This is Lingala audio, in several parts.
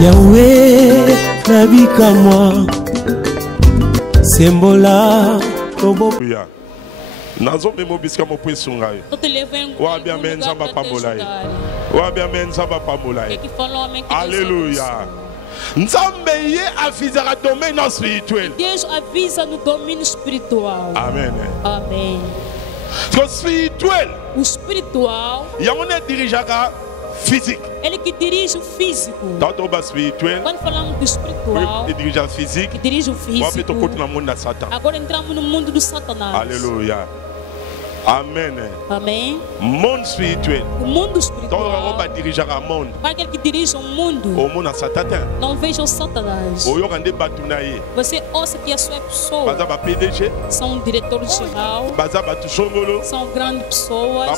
Yahweh nabika moi sembola tobo nazo memo biska mo pwesunga yo wa bien menza ba pambola yo wa bien menza ba pambola yo alléluia. Nzambe ye avisa domaine spirituel. Deus avisa no domínio espiritual. Amen. Amém. O spirituel. O espiritual. Yamone dirigera physique. Ele que dirige o físico. Tanto o spirituel. Quando falamos do espiritual. Que dirige o físico. Que dirige o físico. Agora entramos no mundo do Satanás. Aleluia. Amen. Amém. Monde spirituel. O mundo espiritual. Então, vai dirigir o mundo. Para aquele que dirige o mundo. O mundo é Satanás. Não veja o Satanás. Você ouça que a sua pessoa. São diretores geral. São grandes pessoas.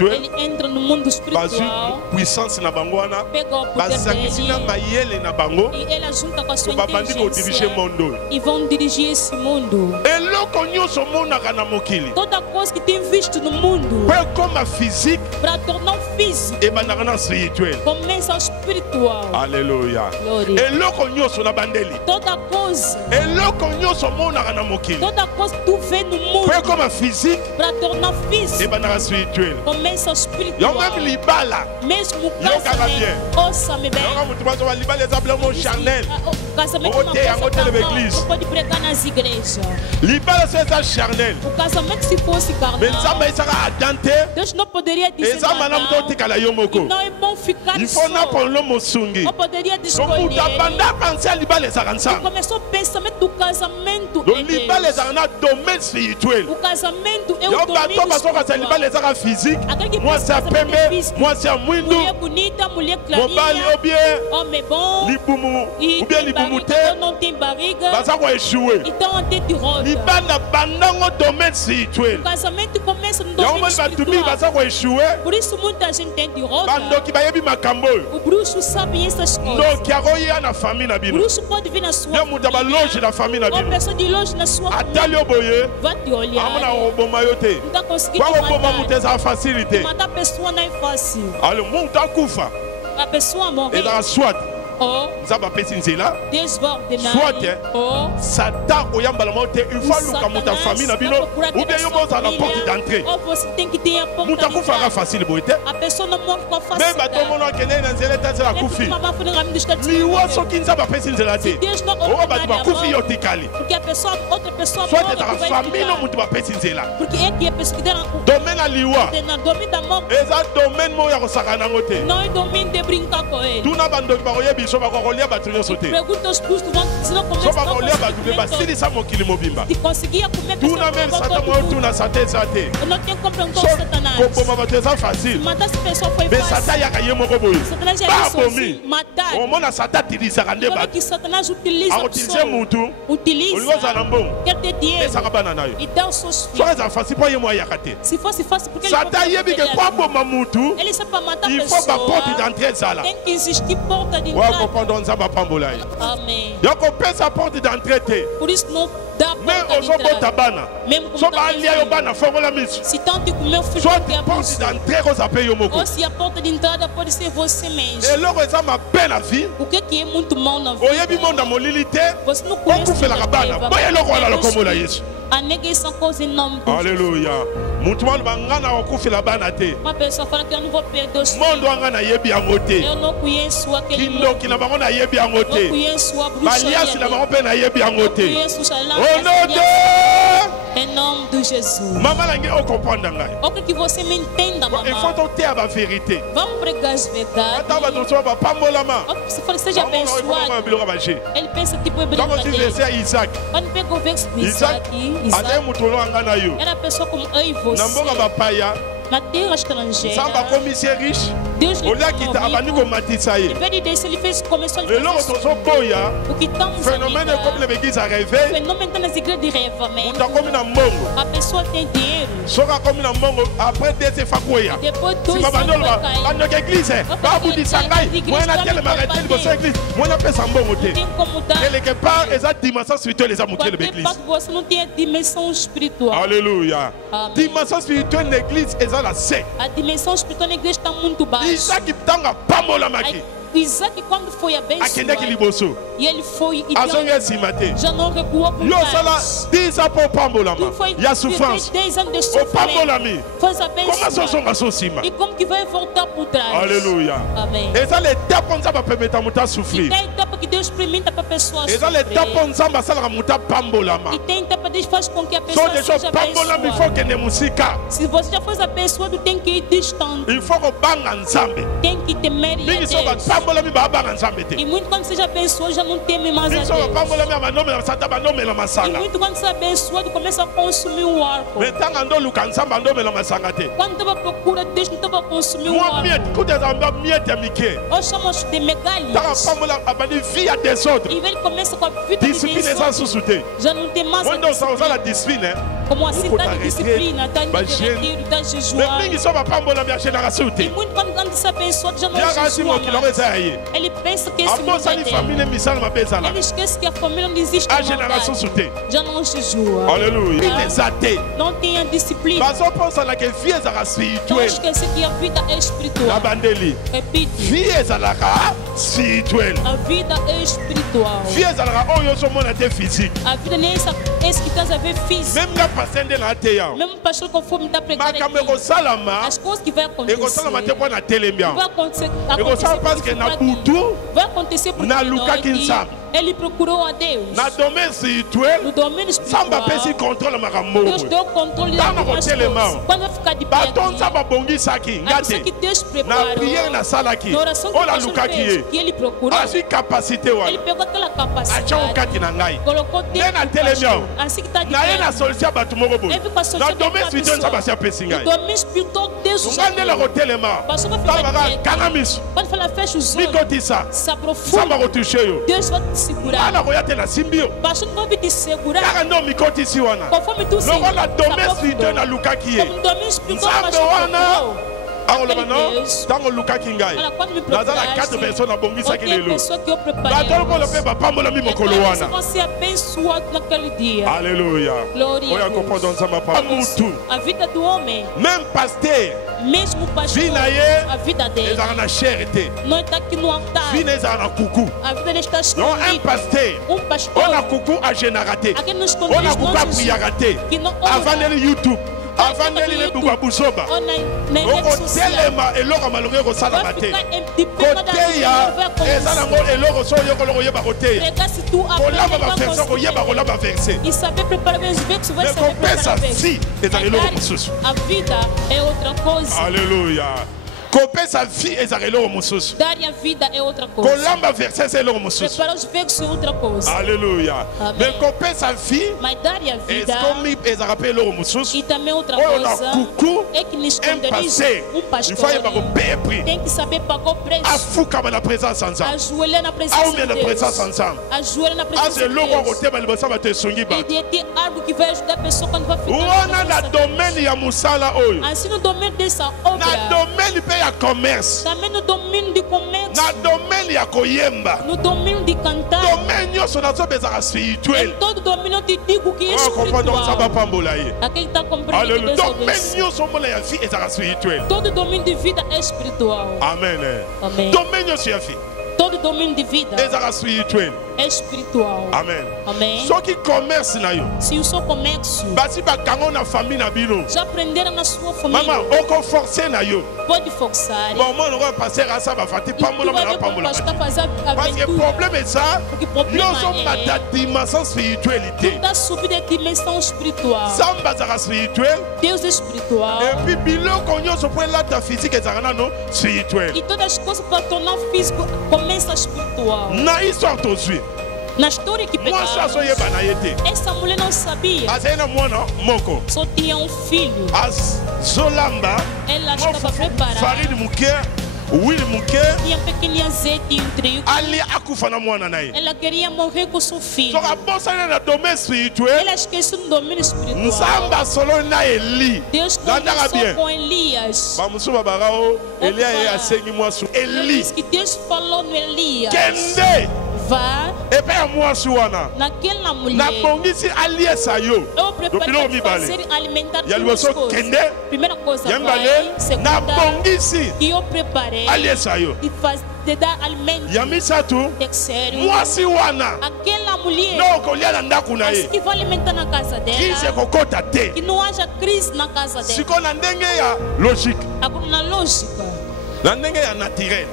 Ele entra no mundo espiritual. Pega o poder dele. E ele junta com a sua inteligência. E vão dirigir esse mundo. Toda coisa que tem visto no mundo para tornar físico começa ao espiritual. Aleluia. Toda coisa que tu vê no mundo para tornar físico começa ao espiritual. Mesmo o casamento, ouça-me bem, o casamento é uma coisa pode pregar nas igrejas. O casamento se fosse carnal, Deus não poderia dizer nada. Não é bom ficar só. Não poderia escolher. Começou o pensamento do casamento. O casamento é o domínio physique. Mulher bonita, mulher clarinha, homem bom, e não tem barriga. Então até de roda. O casamento começa no domínio espiritual. Por isso muita gente tem de roda. O bruxo sabe essas coisas. O bruxo pode vir na sua família. Uma pessoa de longe na sua família vai te olhar. Não está conseguindo matar a pessoa, não é fácil. A pessoa morre. Deus vai ordenar. Satan ou você tem que ter a porta d'entrée. A pessoa não morre com a facilidade. Se Deus não ordenar, porque a pessoa, outra pessoa morre, porque é que a pessoa que tem o domínio da morte. Não é domínio de brincar com ele. Pergunta aos justos, se não começa de conseguir comer com eu não tenho compreensão de Satanás. Se matar essa pessoa foi fácil. Satanás já é sozinho. Matar. Como que Satanás utiliza a pessoa? Utiliza. Quer ter dinheiro. E dá os seus filhos. Se fosse fácil, porque ele sabe para matar a pessoa. Tem que existir porta de entrada. Amém. Por isso não dá porta de entrada. Mesmo se tanto que o meu filho tem a porta, ou se a porta de entrada pode ser você mesmo. O que é muito mal na vida? Você não conhece a negação coisa em nome de Deus. Aleluia. Uma pessoa fala que eu não vou perder os filhos. Eu não conheço aquele mundo. Eu conheço a bruxaria. Eu conheço o xalão. Em nome de Jesus. Eu quero que você me entenda, mamãe. Vamos pregar as verdades. Se for seja abençoado, ele pensa tipo brincadeira. Quando pega o verso de Isaac, era pessoa como eu e você. Na terra estrangeira, Deus lhe ele fez, começou a fazer o que estamos a fenômeno está nas igrejas de revamento. A pessoa tem dinheiro. Après depois dois anos você não tem a dimensão espiritual. Aleluia. Dimensão espiritual na igreja é a dimensão espiritual na igreja está muito baixa. Isaac, quando foi abençoado, e ele foi e já não recuou por trás. E a sofrência. 10 anos de sofrimento. Foi abençoado. E como que vai voltar por trás? Aleluia. Amém. Et ça l'étape qu'on va permettre à souffrir. E tem etapa que Deus permite para a pessoa sofrer. Et ça l'étape qu'on va faire muta pambolama. E tem etapa que Deus faz com que a pessoa seja abençoada. Se você já foi abençoado, tem que ir distante. Il faut que banga nzambe. Tem que temer a Deus. E muito quando seja abençoado, já não teme mais a Deus. E muito quando seja abençoado, começa a consumir o arco. Quando estava à procura de Deus, não estava a consumir o arco. Nós chamamos de megalhas. E ele começa com a vida de Deus. Já não tem mais a disciplina. Como assim está de disciplina, está de retiro, está de jejuar. E muito quando essa abençoado já não jejua. Ele pensa que esse mundo é dele. Ele esquece que a família não existe mais. Já não jejua. Aleluia. Não tem a disciplina. Não esquece que a vida é espiritual. Repite. A vida é espiritual. A vida nem é esse que está a ver físico. Mesmo o pastor conforme está pregando aqui, as coisas que vai acontecer, vai acontecer porque ele procurou a Deus. No domínio espiritual, Deus deu controle das coisas. Quando vai ficar de pé aqui, a pessoa que Deus preparou, na oração que o pastor fez, que ele procurou, ele pegou aquela capacidade, colocou dentro do pastor. Assim que está de pé, ele viu com a solução da pessoa. No domínio espiritual, Deus já deu. O pastor vai ficar de pé. Quando fala fecha os olhos, se aprofunda, Deus vai te segurar. Pastor não vai te segurar. Conforme tu se aprofundou, como no domínio espiritual, o pastor procurou. Tango luka kingai. Nazala 4 personnes à bongisa qui lelo. Alléluia. A vida do homem. Même pasteur. Mesmo pastor. A vida dele. Não está aqui no altar. A vida dele está escondida. Non, un pasteur. On a coucou à génératé. On a coucou à priagaté. Avant le YouTube. Avant de lire le Busoba, on tellement et l'or malheureux au salamate. Côté ya, et ça et l'or sur le color yeba côté. On l'a pas versé, on yeba on l'a pas versé. Il savait préparer les versets, mais compare ça si et dans l'or mususu. A vida é outra coisa. Alléluia. Couper sa vie et sa relation mususu. Dar a vida é outra coisa. Colamba verset c'est l'or mususu. Preparar os versos é outra coisa. Alléluia. Mais couper sa vie. Mas dar a vida. Est comme et ça rappelle l'or mususu. E também outra coisa. É que nos esconderijo pastor. Tem que saber pagar o preço. Afuka na présença ensemble. Ajoelhar na presença de Deus. Na présença ensemble. Ajoelhar na presença de Deus. E tem algo que vai ajudar a pessoa quando vai ficar. Na domaine ya musala oyo. Assim no domínio dessa obra. Na domaine ya commerce. Também no domínio de comércio. Na domaine ya koyemba. No domínio de cantar. Domaine so na sobeza spirituel. Em todo domínio eu te digo que é espiritual. Aquele está compreendendo. Domaine so mona ya vie est spirituel. Todo domínio de vida é espiritual. Amen. Amém. Domaine so ya vie. Todo domínio de vida é spirituel. É espiritual. Amen. Amém. Só que comércio na yo. Se o seu comércio. Basi ba kango na famille na bino. Já aprenderam na sua família. Mama, o ko forcer na yo. Pode forçar. Bon, mano, vai passer a ça va fati pambola na pambola. Parce que problème est ça. Nous sommes à la dimension spiritualité. Da subir a dimensão espiritual. Samba za spirituel. Deus é espiritual. Et puis bilo konyo so pour la physique ezana no spirituel. E todas as coisas para tornar físico começa espiritual. Na histoire tozui. Na história que pegamos, essa mulher não sabia. Só tinha um filho. Ela estava preparada. Tinha pequeno azeite e um trigo. Ela queria morrer com seu filho. Ela esqueceu do domínio espiritual. Deus conversou com Elias. Ele disse que Deus falou no Elias. Va. Et puis à moi suana. Na quel na mulher. Na bongisi alliés ayo. Eu preparo para ser alimentar duas coisas. Primeira coisa vai. Segunda. Na bongisi. Que eu preparei. Alliés ayo. E faz te dar alimento. Yamisatu. Terceiro. Moi suana. Aquela mulher. Não colher na ndaku na ye. Que vai alimentar na casa dela. Crise kokota te. Que não haja crise na casa dela. Se ko na ndenge ya logique. Agora na lógica. Na ndenge ya naturel.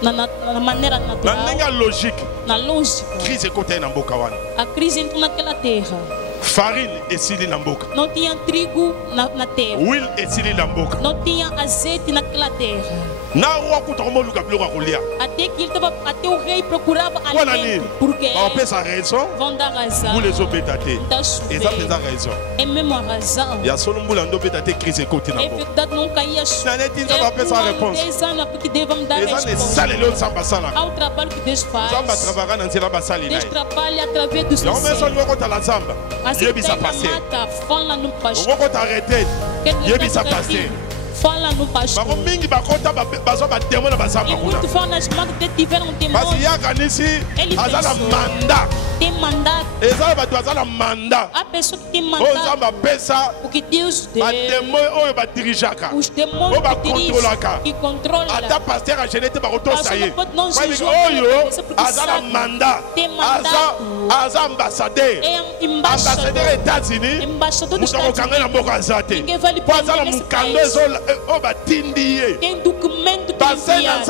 Na maneira natural. Na ndenge ya logique. Na lógica. Crise kokota na mboka wana. A crise entrou naquela terra. Farine esili na mboka. Não tinha trigo na terra. Huile esili na mboka. Não tinha azeite naquela terra. Na roi kutomo luka biloko kolia. Até que ele tava, até o rei procurava alimento. Porque vão dar razão. Vous les obétatez. Ils ont des raisons. É mesmo a razão. Il y a solo mbula ndo betate crise côté na. É verdade, não caía chuva. Na net inza ba pesa réponse. Des anos que devem dar resposta. Ils ont salé le samba sala. Ao trabalho que Deus faz. Samba trabalha na nzela ba sali na. Deus trabalha através do céu. Não mesmo no kota la samba. Yebi sa passer. Fala no pastor. O kota arrêter. Yebi sa passer. Fala no pastor. Bako mingi bakota bazo ba demo na basamba kuna. Muito fala nas mãos que tiveram um temor. Parce ya kanisi azala mandat. Tem mandato. Ezala ba azala mandat. A pessoa que tem mandato. O zamba pesa. O que Deus deu. Ba demo oyo ba dirijaka. Os demônios que controlam. Ata pasteur a genete ba koto saye. Não se oyo azala mandat. Tem mandato. Aza ambassadeur. É embaixador. États-Unis. Embaixador dos Estados Unidos. Ninguém vai lhe prender nesse país. Tem documento que enviar.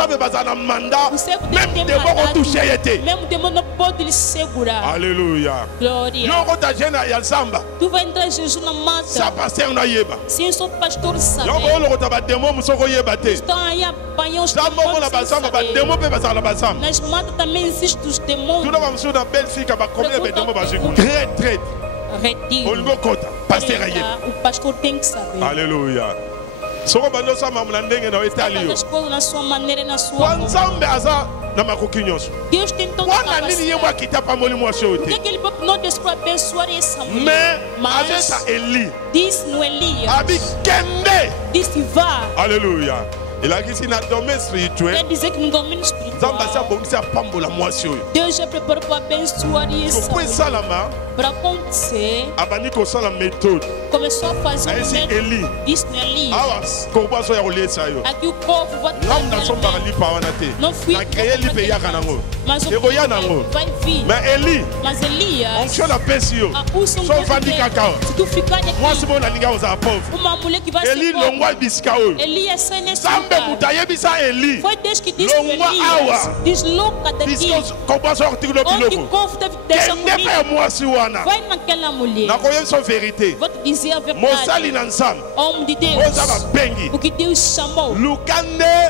Même des mots touchés étaient. Même des mots não pode lhe segurar. Alléluia. Glória. Tu vai entrar Jesus na mata. Sim, sou pastor sabe. Estão aí apanhando os demônios. Nas matas também existem os demônios. Retraite. Retiro. O pastor tem que saber. Alléluia. Soko bando sama mlandenge na Italia. Na sua maneira na sua. Nzambe aza na makoki nyonso. Deus tem todo o poder. Nini yemwa kitapa moli mwashe ote. Porque ele não desceu abençoar essa mulher. Mais asa Eli. Diz no Elias. Abi kende. Diz vá. Alléluia. Il a dit que dans le domaine spirituel, Deus já preparou para abençoar isso. Para acontecer, começou a fazer um método. Isso no Elias. Aqui o povo vai não fui mas o povo vai vir. Mas Elias, se tu ficar aqui, uma mulher que vai ser pobre, Elias sai nesse lugar. Foi Deus que disse para Elias, desloca daqui. Onde o povo dessa mulher, vai naquela mulher. Vou te dizer a verdade. Homem de Deus, o que Deus chamou,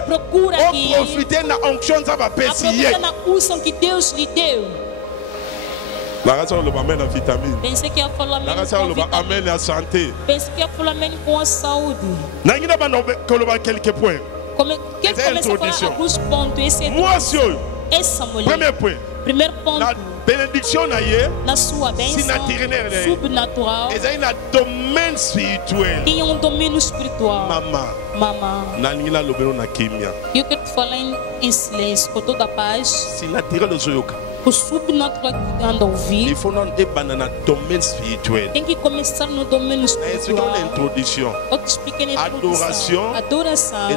procura aqui. Aproveita na unção que Deus lhe deu. Pensei que ia falar amém com a santé. Pensei que ia falar amém com a saúde. Quelques points. Quem começa a falar alguns pontos. Esse é essa mulher. Primeiro ponto. Bénédiction na sua bênção subnatural. Domaine spirituel. Tinha domínio espiritual. Mama. E eu quero te falar em silêncio, com toda a paz. O subnatural que anda a ouvir. Il faut non débanana domaine spirituel. Tem que começar no domínio espiritual. C'est une introduction. Adoração. Adoração.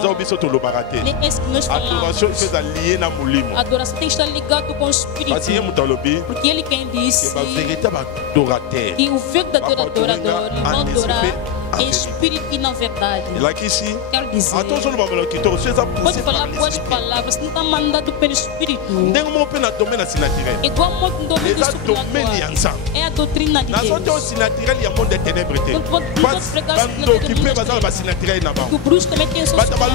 Adoração é lié na mulimo. Adoração tem que estar ligado com o espírito. Porque ele quem disse que o verdadeiro adorador vai adorar em espírito e na verdade. Quero dizer, pode falar boas palavras, não está mandado pelo espírito. Igual muito no domínio supernatural. É a doutrina de Deus. Não pode pregar o bruxo também tem sua pessoa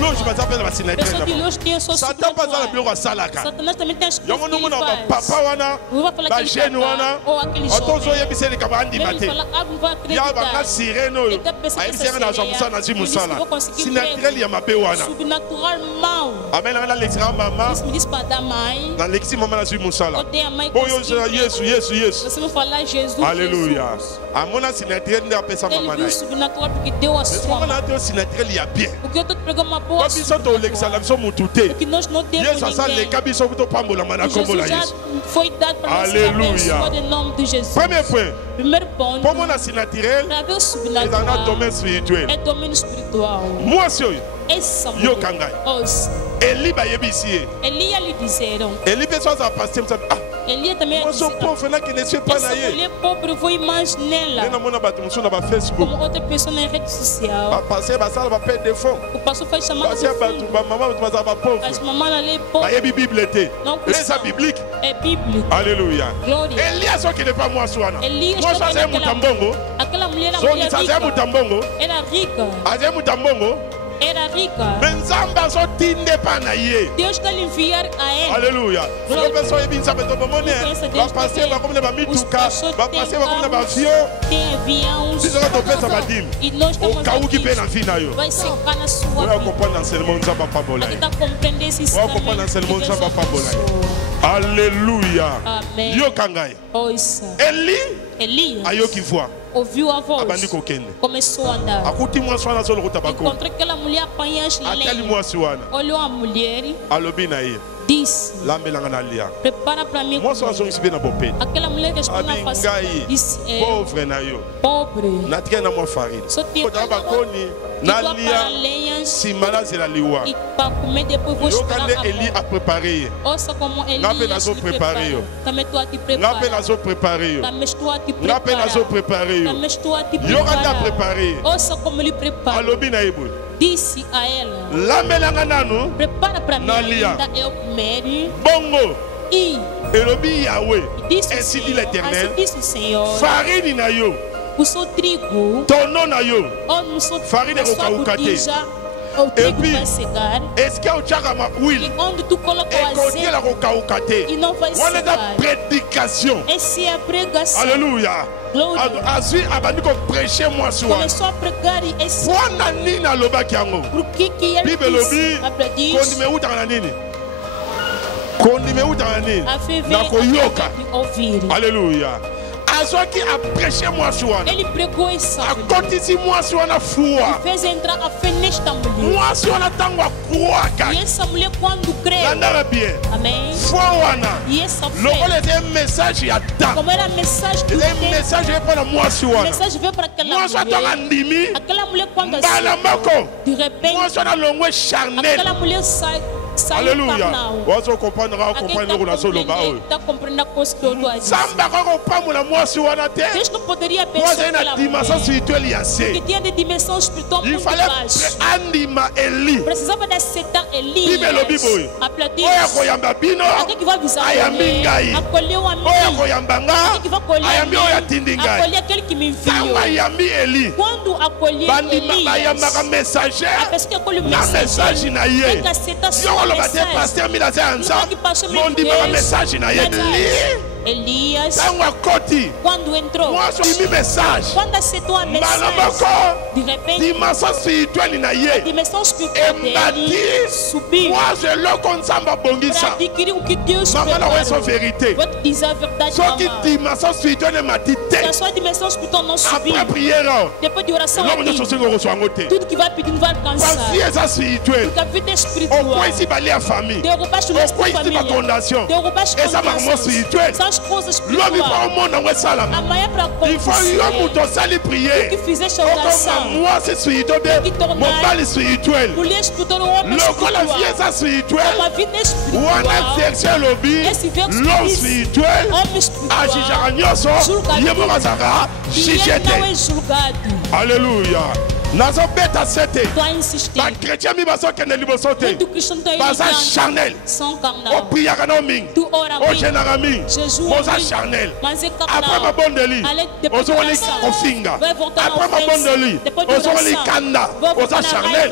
de luz tem sua supernatural. Satanás também tem as coisas que ele faz. Não vai falar que ele ou aquele jovem. Ele fala, não vai acreditar. Surnaturellement. Amen. Isso me diz para dar mãe. Você me falar Jesus. Alléluia. Ele viu sobrenatural porque deu a sua mão. Porque eu estou te pregando uma boa porque nós não temos ninguém. Jesus já foi dado para nós ser abençoado em nome de Jesus. Primeiro ponto. Para ver o sobrenatural é domínio espiritual. Essa mulher. Elia lhe disseram. Elia também disse, essa mulher pobre, vou ir mais nela. Como outra pessoa na rede social. O pastor faz chamada de fundo. As mamães ali pobres. Não cristão. É bíblico. Alléluia. Glória. Elias só que n'est pas moi soana. Elias aquela mulher era rica. Era rica. Deus está lhe enviar a ela. Alléluia. Tem aviões. E nós estamos aqui. Vai secar na sua vida. Você está compreendendo esse Alléluia. Amém. Elias ouviu a voz, começou a andar. Encontrou aquela mulher apanhando lenha. Olhou a mulher, disse: prepara para mim. Aquela mulher respondeu na face, disse: pobre, só tinha para lenhas e para comer, depois vou esperar a preparei. Ouça como Elias se preparou. Também estou a te preparar. Também estou a te preparar. Também estou a te preparar. Ouça como ele prepara. Disse a ela: prepara para mim ainda eu comer. E disse o Senhor, farine na yo, o seu trigo, tono na yo, farine botija, o trigo vai secar. E onde tu coloca o azeite, e não vai secar. Essa é a pregação. Alléluia. Começou a pregar e esse. Por que ele disse? A fé vem de ouvir. Alléluia. Ele pregou essa. Ele fez entrar a fé nesta mulher. E essa mulher quando crê. Amém. E essa fé. Como era a mensagem do tempo. A mensagem veio para aquela mulher. Aquela mulher quando assim. De repente. Aquela mulher sai. Alléluia. Você comprendra está compreendendo a coisa que eu estou a dizer. Deus não poderia pensar naquela mulher, porque tinha de dimensão espiritual muito baixa. Precisava de aceitar Elias. Aplaudir. Alguém que vai avisar ele. Acolheu a mim. Alguém que vai acolher. Acolher aquele que me enviou. Quando acolher Elias, a pessoa que acolhe o mensageiro tem que aceitar a sua mensagem. Elias, quando entrou, quando aceitou a mensagem, de repente, a dimensão espiritual dele subiu para adquirir o que Deus preparou. Vou te dizer a verdade, mamãe. Se a sua dimensão espiritual não subir, depois de oração, tudo que vai pedindo vai alcançar. Porque a vida é espiritual. Derrubaste o resto da família. Derrubaste as coisas espirituais. Amanhã para acontecer. O que fizeste a oração. O que tornar mulher espiritual ou homem espiritual. Uma vida espiritual. Esse verso diz homem espiritual. Julgado. E ele não é julgado. Alléluia. Nazobeta sete. Ba chrétien mi baso kende liboso te. Baza charnel. O priya kana ming. O jenara ming. Boza charnel. Après ma bondeli. Ozoli kofinga. Après ma bondeli. Ozoli kanda. Boza charnel.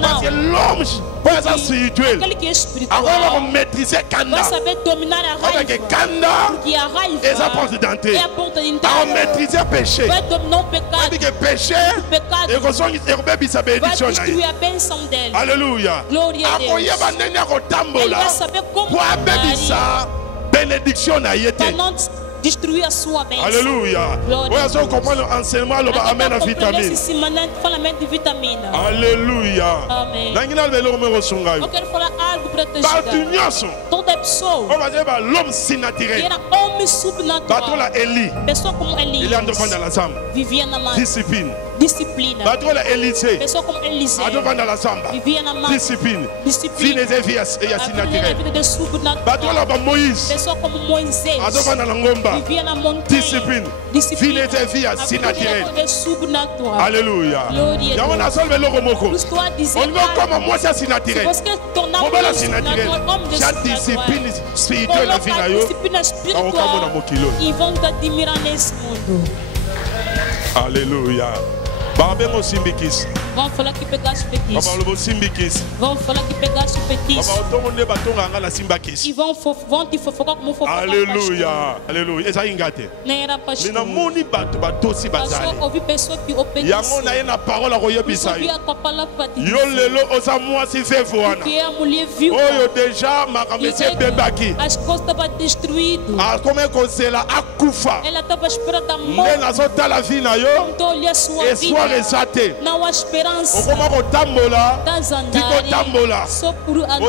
Parce que l'homme Pour ça spirituel. Quelqu'un qui est spirituel. Alors on maîtriser Kanda. Vous savez dominer la rêve. Avec Kanda. Qui arrive. Et ça porte d'entrée. Et à porte d'entrée. On maîtriser péché. Vous dominer le péché. Avec le péché. Et qu'on soit sa bénédiction. Alléluia. Gloria a Dieu. Elle va savoir comment bénédiction na yete. Détruire soi-même. Alléluia. Vous comprenez l'enseignement, amen à vitamine. Alléluia. Amen. L'homme si naturel. Élie. Il est en train de l'ensemble. Discipline. Batrola Élysée. Adovana la samba. Discipline. Fille des filles et naturel. Batrola Moïse. Adovana la ngomba. Discipline. Fille des filles naturel. Alléluia. Yamana solve loromoko. On va comme moi ça naturel. On va la naturel. Chaque discipline spirituelle la vie na yo. Ils vont t'admirer en ce monde. Alléluia. Vão falar que pegasse petis. Vão falar que pegasse petis. E vão te fofocar como fofocar. Alléluia. Alléluia. Essa ingate. Nem era pastor. Mina moni batu batosi bazali. Ouvi pessoa que obedece. Yango na yena parole ko yebisa yo. Yo lelo osa moi si fait voana. Que a mulher viu. Oyo déjà makamese bebaki. As costas estava destruído. Ah, como é que cela akufa? Ela estava esperando a morte. Nena sota la vie na yo. Então olha sua vida. Não há esperança. Só por andar.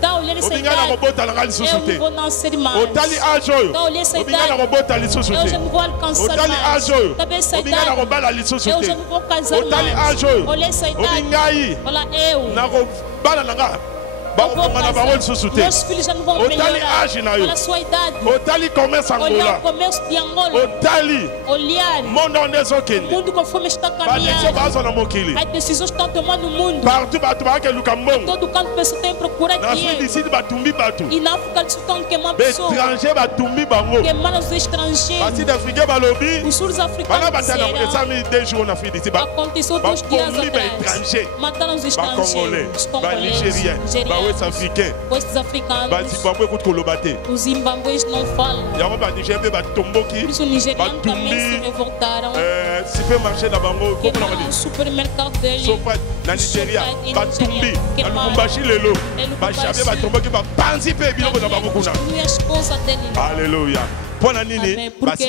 Tá olhando essa idade. Eu vou nascer mais. Tá olhando essa idade. Eu já não vou alcançar mais. Tá bem essa idade. Eu já não vou casar mais. Olha essa idade. Olha eu. Meus filhos já não vão melhorar. Olha a sua idade. Olha o comércio de Angola. Olhar o mundo conforme está caminhando. As decisões estão tomando no mundo. Em todo canto pessoas têm procurado dinheiro. E na África eles estão queimando pessoas. Queimando os estrangeiros. Os sul africanos disseram. Aconteceu 2 dias atrás. Mataram os estrangeiros. Os congoleses. West Africains. Os zimbabweus não falam. Os nigerianos também se revoltaram. Queimaram o supermercado deles. Na Nigeria, Batumbi, na Lubumbashi lelo, Bachabe Batomboki Banzi as coisas dele. Alléluia. Pour la nini, parce que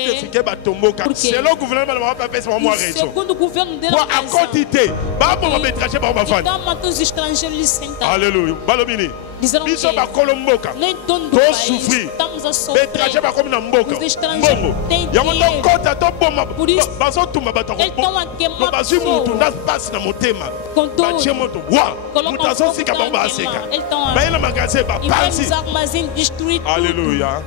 c'est le gouvernement de la paix, c'est moi raison. Segundo o governo dele. Pour à quantité, pas pour me tracher par ma femme. Então matou os estrangeiros sentados. Alléluia. Balomini. Biso ba kolomboka. To souffrir. Estamos a sofrer. Betracher ba comme na mboka. Os estrangeiros têm dinheiro. Yamoto kota to bomba. Por isso, baso tumba batako. Estão a queimar pessoas. Mutu nas passe na motema. Bache moto. Wa. Mutação sika bomba aseka. Ba ina magaze ba pansi. Os armazéns destruídos. Alléluia.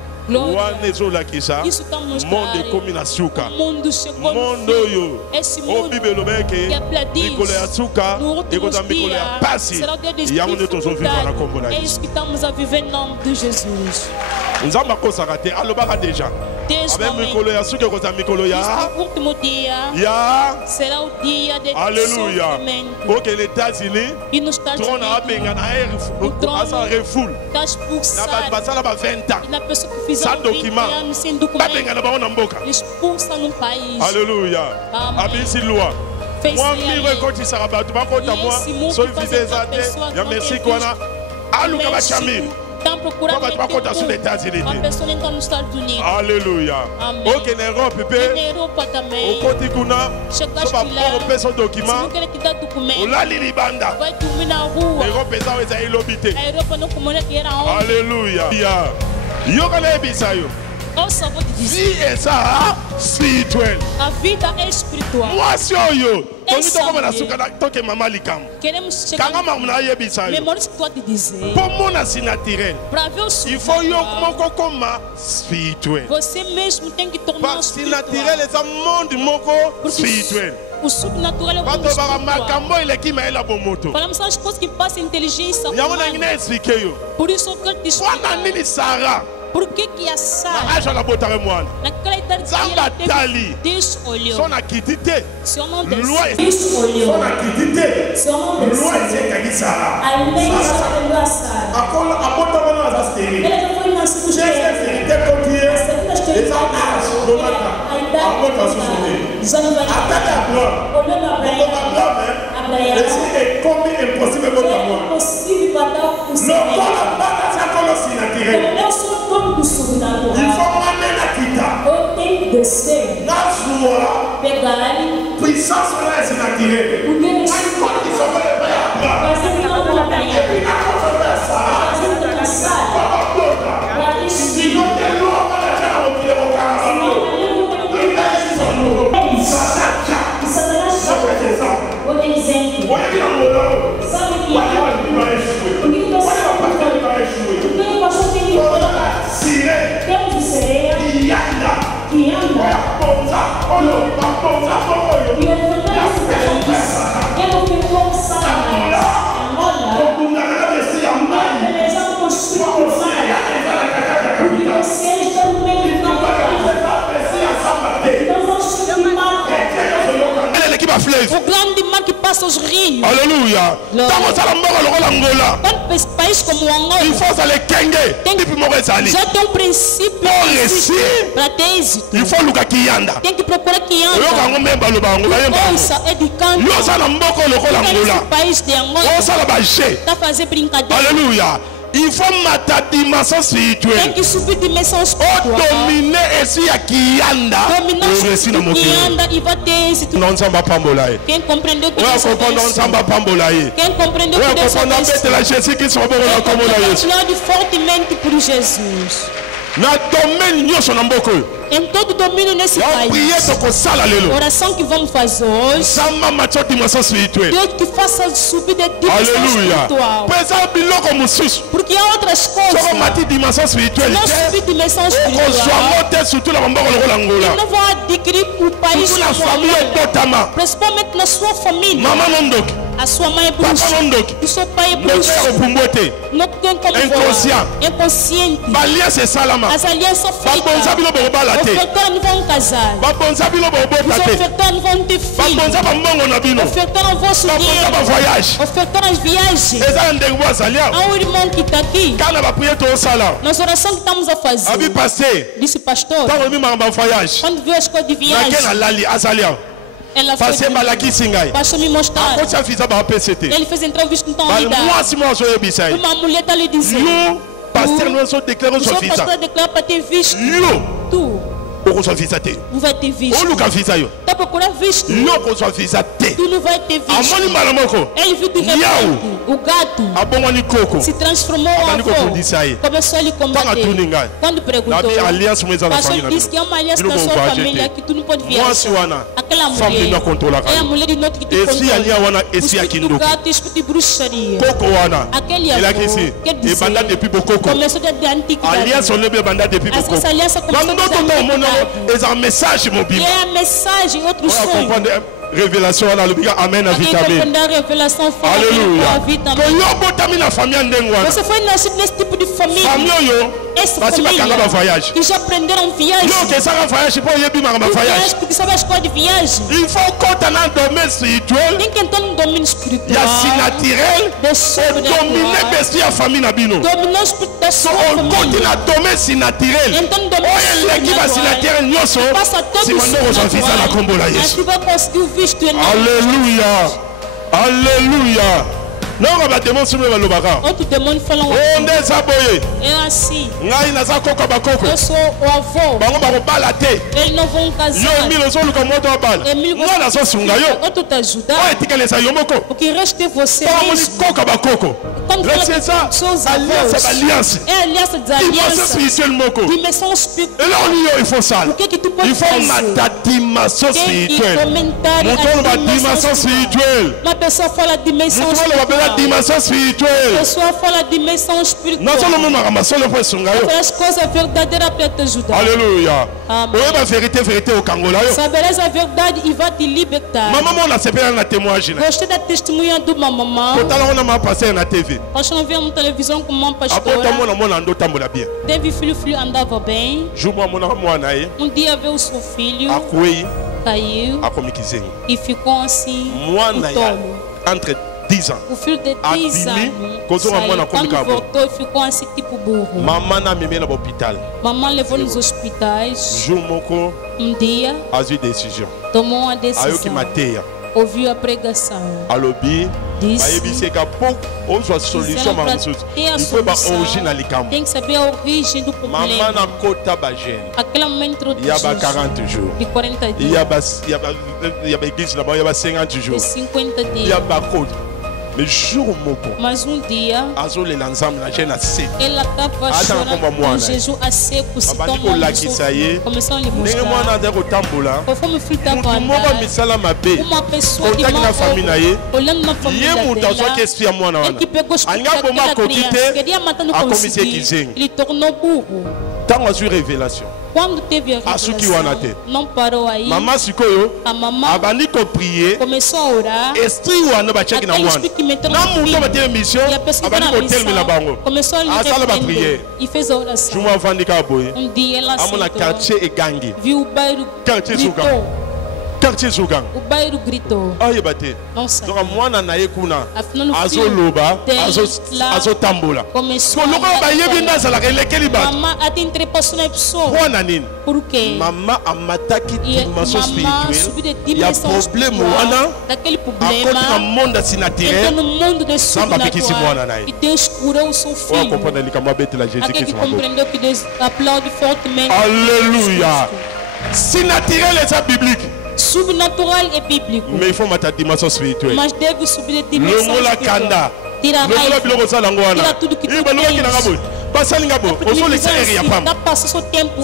Isso está mostrando. Monde comme na suka. Mundo chegou. Mundo yo. Esse mundo. O Bíblia beke. Nicolas açúcar. E quando Nicolas passe. E a onde todos vivem na comunidade. É isso que estamos a viver em nome de Jesus. Nzamba kosa kate alobaka déjà. Avec Nicolas açúcar quando Nicolas ya. O último dia. Ya. Será o dia de Alléluia. Porque les États-Unis. E nos Estados Unidos. Trône a benga na air. Asa refoule. Na basala ba 20 ans. E na pessoa que fizeram 20 anos sem documento. Expulsa no país. Alléluia. Abisi loi. Moi, je récolte ça. Tu vas compter moi. Sois visé ça. Il y a merci quoi là. Aluka ba chamil. Estão procurando uma pessoa entra nos Estados Unidos. Alléluia. Ok, na Europe, na Europa também. O Coticuna. Chegaste lá. Se não quer te dar documento. Vai dormir na rua. Europa é ilobité. A Europa não comunica que era onde. Alléluia. Yogale bisayo. Ouça, vou te dizer. Vie é ça spirituel. A vida é espiritual. Moi yo. Queremos chegar. Memória que tu te dizer. Para ver o il faut yo como spirituel. Você mesmo tem que tornar espiritual. Naturel é um mundo spirituel. O subnatural é o mundo espiritual. Falamos as coisas que passam inteligência. Por Por isso eu quero te explicar. Por que que a Sara? Naquela idade que ela teve desolhou. Son activité. Seu não desceu. Son activité. Seu não desceu. A lei só pegou a Sara. Ela já foi nascida de Deus. A segunda história a idade já não vai olhando Abraão. É como impossível para É impossível para dar o Senhor. Eu sou dono do sobrenatural. Eu tenho que descer. Pegar puissance là c'est naturel. O grande mar que passa os rios. Alléluia. Quando país como Angola, il faut aller kenge. Já tem um princípio para ter êxito. Il faut luka kiyanda. Tem que procurar Kianda. Ouça, é de canto. Esse país de Angola está fazendo brincadeira. Alléluia. Il faut mater dimension spirituelle. Tem que subir dimensão espiritual. Dominer esse aqui anda. Dominar esse e vai ter êxito. Não samba pambolaye. Quem compreendeu que Deus é não samba pambolaye. Quem compreendeu que Deus é Deus fortemente por Jesus. Na domaine nyonso na mboko. Em todo domínio nesse país. Oração que vamos fazer hoje. Deus te faça subir de dimensão espiritual. Porque há outras coisas. Não subir dimensão espiritual. E não vão adquirir o país principalmente na sua família. A sua mãe é bruxa. O seu pai é bruxa. Não tem como inconsciente. As alianças feitas. Os ofertores não vão casar. Os ofertores não vão ter filhos. Os ofertores não vão subir. Os ofertores as viagens. Há um irmão que está aqui. Nas orações que estamos a fazer. Disse pastor. Quando viu as coisas de viagem. Ela foi pastor me mostrar. Ele fez entrevista então a uma mulher está lhe dizendo. Pasteur nous a déclaré son fils. Pasteur déclare para ter visto. Tu. Não vai ter visto. Tá procurando visto. Tu não vai ter visto. Ele viu de repente o gato se transformou em avô. Começou a lhe combater. Quando perguntou, o pastor disse que é uma aliança da sua família que tu não pode viajar. Aquela mulher é a mulher de noite que te controla. O espírito do gato e o espírito de bruxaria. Aquele avô, quer dizer, começou desde a antiguidade. Essa aliança começou desde a antiguidade. É um mensagem mobile. E é a mensagem, outro sonho. Révélation à la amen à vitamine. Alléluia. Você foi nascido nesse tipo de família. Essa família que já aprenderam viagem. Porque sabe as coisas de viagem. Il faut qu'on ait un domaine spirituel. Tem que entrar no domínio espiritual. Il y a si naturel. Dominer bestia famille nabino. Dominar o espírito da sua família. On domaine si naturel. Então domínio l'équipe si naturel nyoso. Si maintenant on visa la kombola Yesu. Tu vas conseguir o visto. Alléluia. Alléluia. Non, on va démontrer sur le baga. Outro demônio falam. On est aboyé. É assim. Ngai naza koko bakoko. Eu sou o avô. Bango bako balate. Eles não vão casar. Yo milo zo luka moto abala. Moi na so sunga yo. Outro te ajudar. Oi tikelesa yo moko. O que resta é você. Vamos koko bakoko. Seus avós. É aliança das alianças. Dimensão espiritual. Il faut ça. O que que tu pode il faut ma dimension spirituelle. Uma pessoa fala dimensão spirituelle. la dimension spirituelle. Reçois la dimension spirituelle. Fais as coisas verdadeiras para te ajudar. Alléluia. Amém. Vérité au Congola. Saberás a verdade e vai te libertar. Maman, on a séparé na témoignage. Gostei da testemunha do mamãe. On a passé na TV. Nós não vimos televisão com uma pastora. Teve filho andava bem. Dia veio o seu filho. Caiu. E ficou assim. Entre 10 ans. O filho de 10 anos. Quando voltou, ficou assim tipo burro. Mamãe levou nos hospitais. Dia. Tomou uma decisão. Ouviu a pregação. Disse, tem que saber a origem do problema. Aquela mãe introduziu de 40 dias. De 50 dias. Mas um dia ela estava chorando um jejum a seco, se começou a lhe mostrar. Conforme o filho estava andando, uma pessoa de má olhando na família dela, ele que pegou os pés daquela criança, queria matar no conseguir, ele tornou burro. Quando teve a revelação, não parou aí. A mamãe começou a orar. Aquele espírito que meteu no filho, e a pessoa que estava na missão começou a lhe repreender e fez a oração. Um dia ela sentou, viu o bairro gritou. O bairro gritou. Não sabia. Começou a mamãe até entrepassou na pessoa. Por quê? Mamãe subiu de dimensão espiritual. Daquele problema entrou no mundo do sobrenatural. E Deus curou o seu filho. Aquele que compreendeu que Deus aplaude fortemente. Alléluia. Sinatural é biblique. Subnatural e bíblico. Mais il faut mettre la dimension spirituelle. Mas deve subir de dimensão espiritual. Tira tudo que tu tens. Passa seu tempo.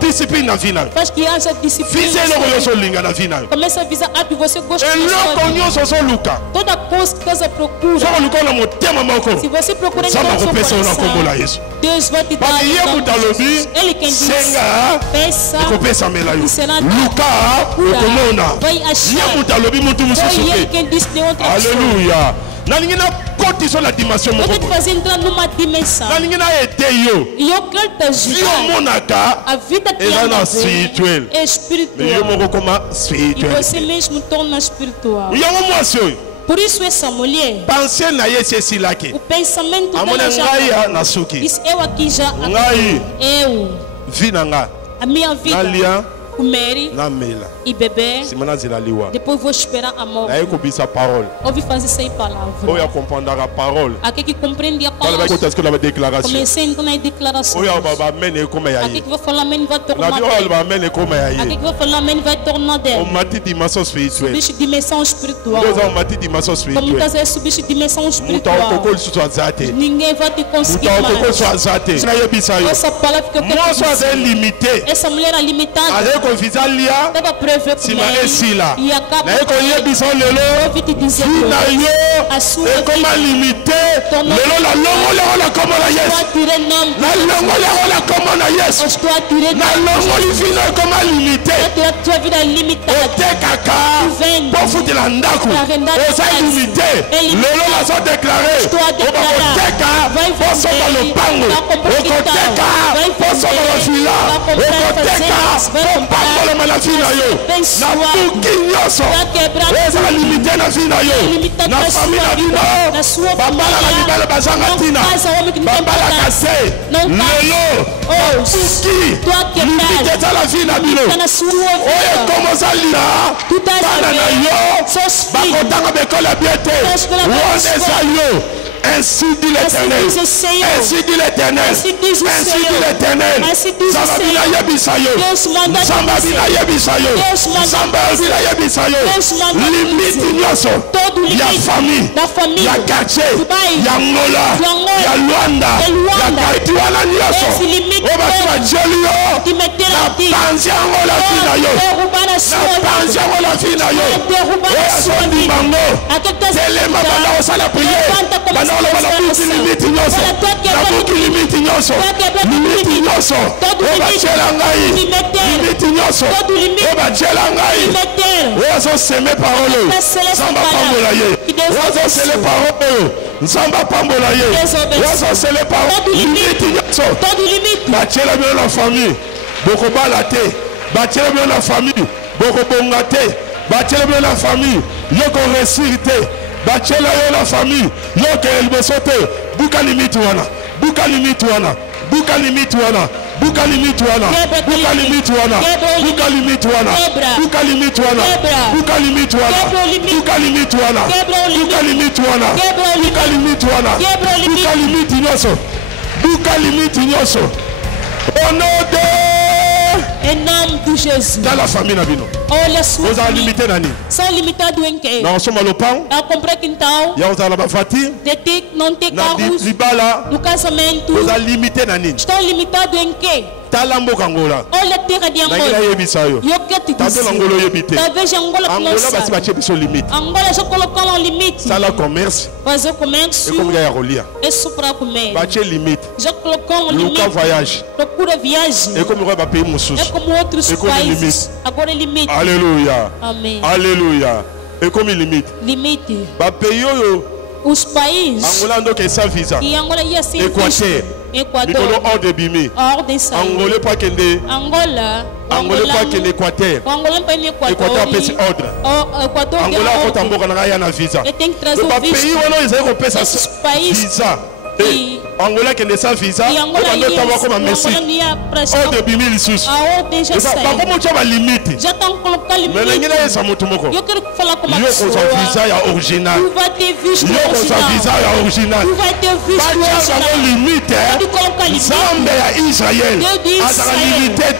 Disciplina na vida. Faz que haja disciplina. Começa a visar que você gosta de toda coisa que você procura. Se você procura em todo o seu coração, Deus vai te dar. Ele quem diz, peça e será dado. Vai achar. Foi ele quem disse de outra pessoa. Aleluia. La dimension. Eu vou te fazer entrar numa dimensão. E eu quero te ajudar. A vida que é espiritual. E você mesmo torna espiritual. Por isso essa mulher, o pensamento dela já diz, eu aqui já eu, a minha vida, comer e beber, depois vou esperar a morte. Ouvi fazer sem palavras. Aqui que compreende a palavra. Comecei então na declaração. Aqui que vai falar amém vai tornar dele. Aqui que vai falar amém vai tornar dele. Subir dimensão espiritual. Como está a subir dimensão espiritual. Ninguém vai te conseguir mais. Essa palavra que eu quero. Essa mulher é limitada. Estava prevendo e acaba ouvi te dizer a sua vida tua vida é limitada. Ainsi dit l'Éternel. Ainsi dit l'Éternel. Ainsi dit l'Éternel. Zambabina yebisayo. Zambabina yebisayo. Zambabina yebisayo. Limite nyoso. Ya famille. Ya quartier. Ya ngola. Ya Luanda. Ya Kaitiwana nyoso. Oba tuwa jelio. Na panzi angola fina yo. Na panzi angola fina yo. Oya sondi mango. Telema banda osala priye. Banda ola bala buki limiti nyoso. Na buki limiti nyoso. Limiti nyoso. Oba chela ngai. Limiti nyoso. Oba chela ngai. Oya so seme parole. Samba pambola ye. Oya so sele parole. Samba pambola ye. Oya so sele parole. Limiti nyoso. Bachela bien la famille. Boko balate. Bachela bien la famille. Boko bongate. Bachela bien la famille. Yoko resirite. Bachela yo la famille. Yoko elbesote. Buka limite wana. Buka limite wana. Buka limite wana. Buka limite wana. Buka limite wana. Buka limite wana. Buka limite wana. Buka limite wana. Buka limite wana. Buka limite wana. Buka limite wana. Buka limite nyoso. Buka limite nyoso. Au nom de Jésus. Dans la famille Nabino. Vous avez limité Nani. Sans limiter Douenke. Nous sommes le pain. Nous comprenons qu'intao. Ya vous avez la fatigue. Détic non te carous. Libala. Nous casamento. Vous avez limité Nani. Je t'ai limité Douenke. Talambo Kangola. Oh le terre di Angola. Nangila yebisayo. Yoketi. Tato l'Angola yebite. Taveje Angola plus. Angola basi bache biso limite. Angola je coloque en limite. Ça la commerce. Pas au commerce. Et comme gars rolia. Et supra commerce. Bache limite. Je coloque en limite. Loka voyage. Le cours de voyage. Et comme on va payer mon sous. Et comme autre sous. Et comme limite. Agora limite. Alléluia. Amen. Alléluia. Et comme limite. Limite. Ba payer yo. Os países. Angola ndo que sa visa. E Angola ia ser. Équateur. Hors de Bimi. Hors de ça. Angola pas kende. Angola. Angola pas kende Équateur. Angola pas Équateur. Équateur pèse ordre. Équateur. Angola ko tamboka na ya na visa. Et tem que trazer visa. Le pays wala ils ko pèse visa. Angola kende sa visa. Angola tamboka comme Messi. Hors de Bimi lisusu. Hors de ça. Ba ko mo chaba limite. J'attends colocar limite. Mais ngina esa mutu moko. Yo que fala comme ça. Yo ko sa visa ya original. Tu vas te visa. Yo ko sa visa ya original. Tu vas te visa. Ba limite. Zambé à Israël. Azara limité.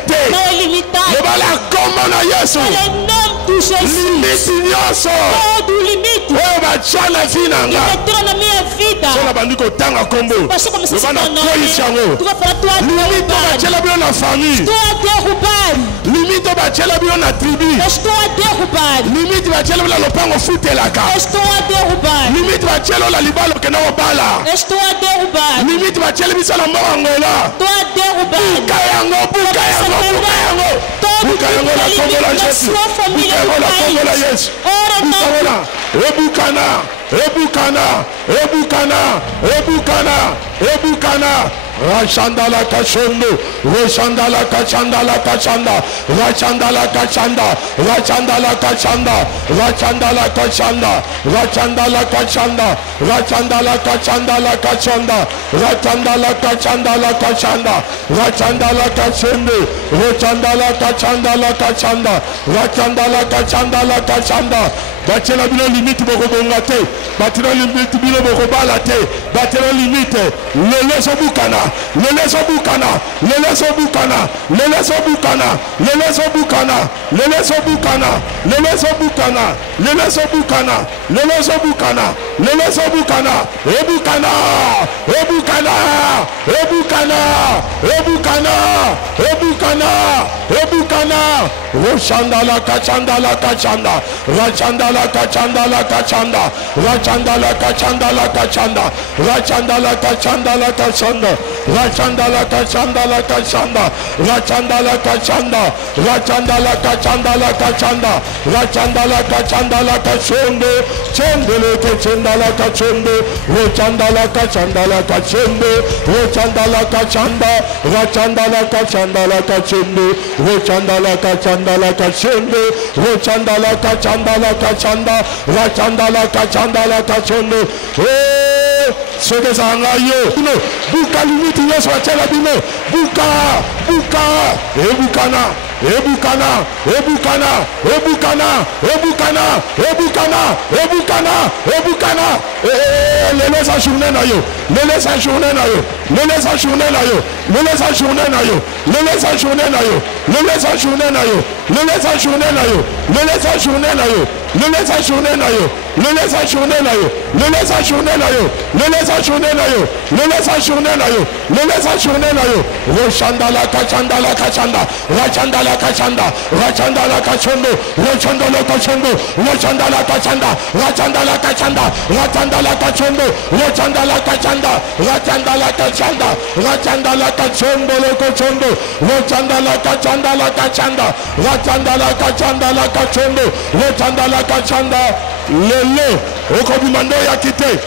Le bala comme na Yesu. Limite nyoso. Oh ba chana finanga. Sona bandiko tanga kombo. Le bana koi chango. Limite ba chela bien la famille. Limite ba chela bien la tribu. Limite ba chela bien le pango fute la ka. Limite ba chela la libalo ke na obala. Limite ba chela bisa la Angola. Buka yango. Buka yango la Congo la Jésus. Buka yango la Congo la Yesu. Ebukana. Rachandala Kachondo, Rachandala Kachanda, Rachandala Kachanda, Rachandala Kachanda, Rachandala Kachanda, Rachandala Kachanda, Rachandala Kachanda, la Kachanda, Rachandala Kachanda, la Kachanda, Rachandala Kachende, Rachandala Kachanda, la Kachanda, Rachandala Kachanda, la Kachanda. Batela bino limite boko bongate, batela limite bino boko balate, batela limite, leso bukana, Rachandala Kachanda, Rachandala Kachanda, Rachandala Kachanda, Rachandala Kachanda, Rachandala Kachanda, Rachandala Kachanda, Rachandala Kachanda, Rachandala Kachanda, Kachonde, Chendele Kachandala Kachonde, Rachandala Kachanda, Kachonde, Rachandala Kachanda, Rachandala Kachanda, Kachonde, Rachandala Kachanda, Kachonde, Rachandala Kachanda, Kachanda, Rachandala Kachanda, Kachonde. Ce que ça a yo, buka limite yo soit la bino, buka, et bukana, ebukana, ebukana, ebukana, ebukana, ebukana, ebukana, ebukana. Le laisse à journée na yo, le laisse à journée na yo, le laisse à journée na yo, le laisse à journée na yo, le laisse à journée na yo, le laisse à journée na yo, le laisse à journée na yo, le laisse à journée na yo, le laisse à journée na yo, le laisse à journée na yo, le laisse à journée na yo, le laisse à journée na yo, le laisse à journée na yo, le laisse à journée na yo. Rochandala kachanda, rachandala kachanda, rachandala kachondo, rachandala kachondo, rachandala kachanda, rachandala kachanda, rachandala kachondo, rachandala kachanda, rachandala kachanda, rachandala kachondo le kachondo, rachandala kachanda la kachanda, rachandala kachanda la kachondo, rachandala kachanda. Lelo okobimando ya kite,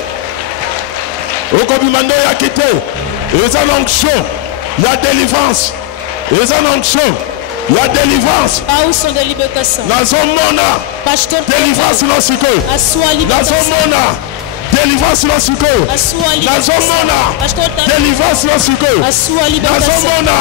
okobimando ya kite. Ils ont l'onction, la délivrance. Ils ont l'onction, la délivrance. La zone mona, délivrance dans ce cœur. La zone mona, délivrance dans ce cœur. La zone mona, délivrance dans ce cœur. La zone mona,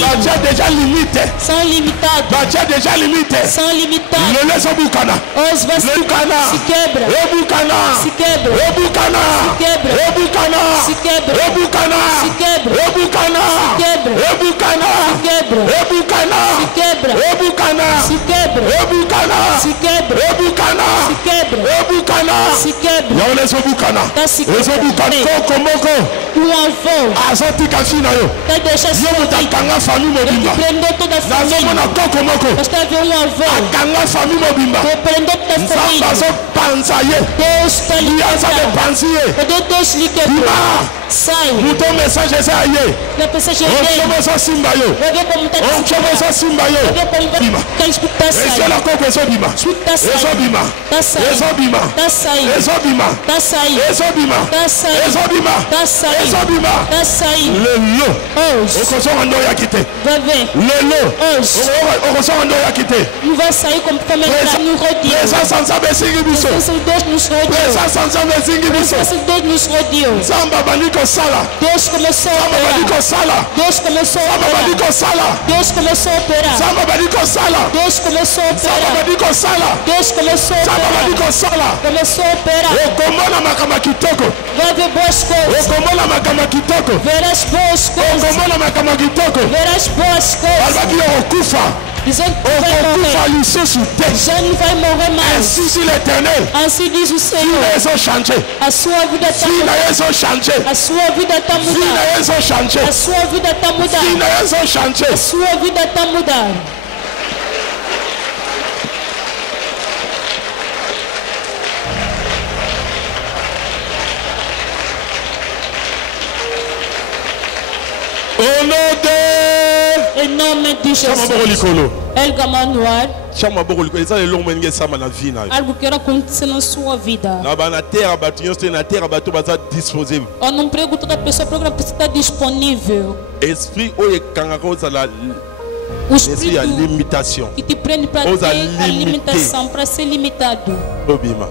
Batia déjà limité. Sans limitado. Batia déjà limité. Sans limitado. Le laisse au Bukana. Os vai Le Bukana. se quebra. Le Bukana. Se quebra. Le Bukana. Se quebra. Le Bukana. Se quebra. Le Bukana. Se quebra. Le Bukana. Se quebra. Le Bukana. Se quebra. Le Bukana. Se quebra. Le Bukana. Se quebra. Le Bukana. Se quebra. Le Bukana. Se quebra. Le Bukana. Se quebra. Ya ole so Bukana. Tá se Le so Bukana. Koko moko. avô. Azoti kafina yo. Tá deixando Yo mutakanga famille mobimba. prendeu toda a família. Nazomona koko moko. Mas tá vendo avô. Akanga famille mobimba. Prendeu toda a família. Nzamba zo panza ye. Deus está Lianza de ligado. panzier. Quando Deus lhe quebrou, sai. Muto message eza ye. Na mensagem On dele. chomo so simba yo. Vai ver como tá On chomo so simba yo. Vai ver como Bima. vai escutar Ese sai. la koko eso bima. Escuta sai. Eso bima. Tá sai. Eso bima. Tá sai. Eso bima. Tá sai. Eso bima. Tá sai. Eso bima. Tá sai. Eso bima. Tá sai. Lelo. Hoje. Okoso ndo ya kite. Vai ver. Lelo. Hoje. Okoso ndo ya kite. Não vai sair como família no rodízio. Présence ensemble singi biso. Esse Deus nos rodeou. Présence ensemble singi biso. Esse Deus nos rodeou. Samba baniko sala. Deus começou a Samba baniko operar. sala. Deus começou a Samba operar. baniko sala. Deus começou a operar. Samba baniko sala. Deus começou a Samba operar. baniko sala. Deus começou a Samba operar. baniko sala. Começou a operar. Okomona makama kitoko. Vai ver boas coisas. Okomona makama kitoko. Verás boas coisas. Okomona makama kitoko. Verás boas coisas. Albaki okufa. Dizendo que vai Okufa morrer. lisusu te. Já não vai morrer mais. Ainsi dit l'Éternel. Assim diz o Senhor. Fille ezo changer. A sua vida está Fille mudando. ezo changer. A sua vida está Fille mudando. ezo changer. A sua vida está mudando. Fille ezo changer. A sua vida está mudando. Au nom de Em nome de Chama boko Jesus. likolo. Elga Manuar, Chama boko likolo. Eza lelo menge sama na vie na yo. algo que acontecer na sua vida. Na ba na terre bato nyonso te na terre bato baza disposé. Eu não prego toda pessoa, o programa precisa estar disponível. Esprit oyo ekangaka ozala O esprit ya espírito limitation. que te prende para Ousa ter a limiter. limitação, para ser limitado. Obima.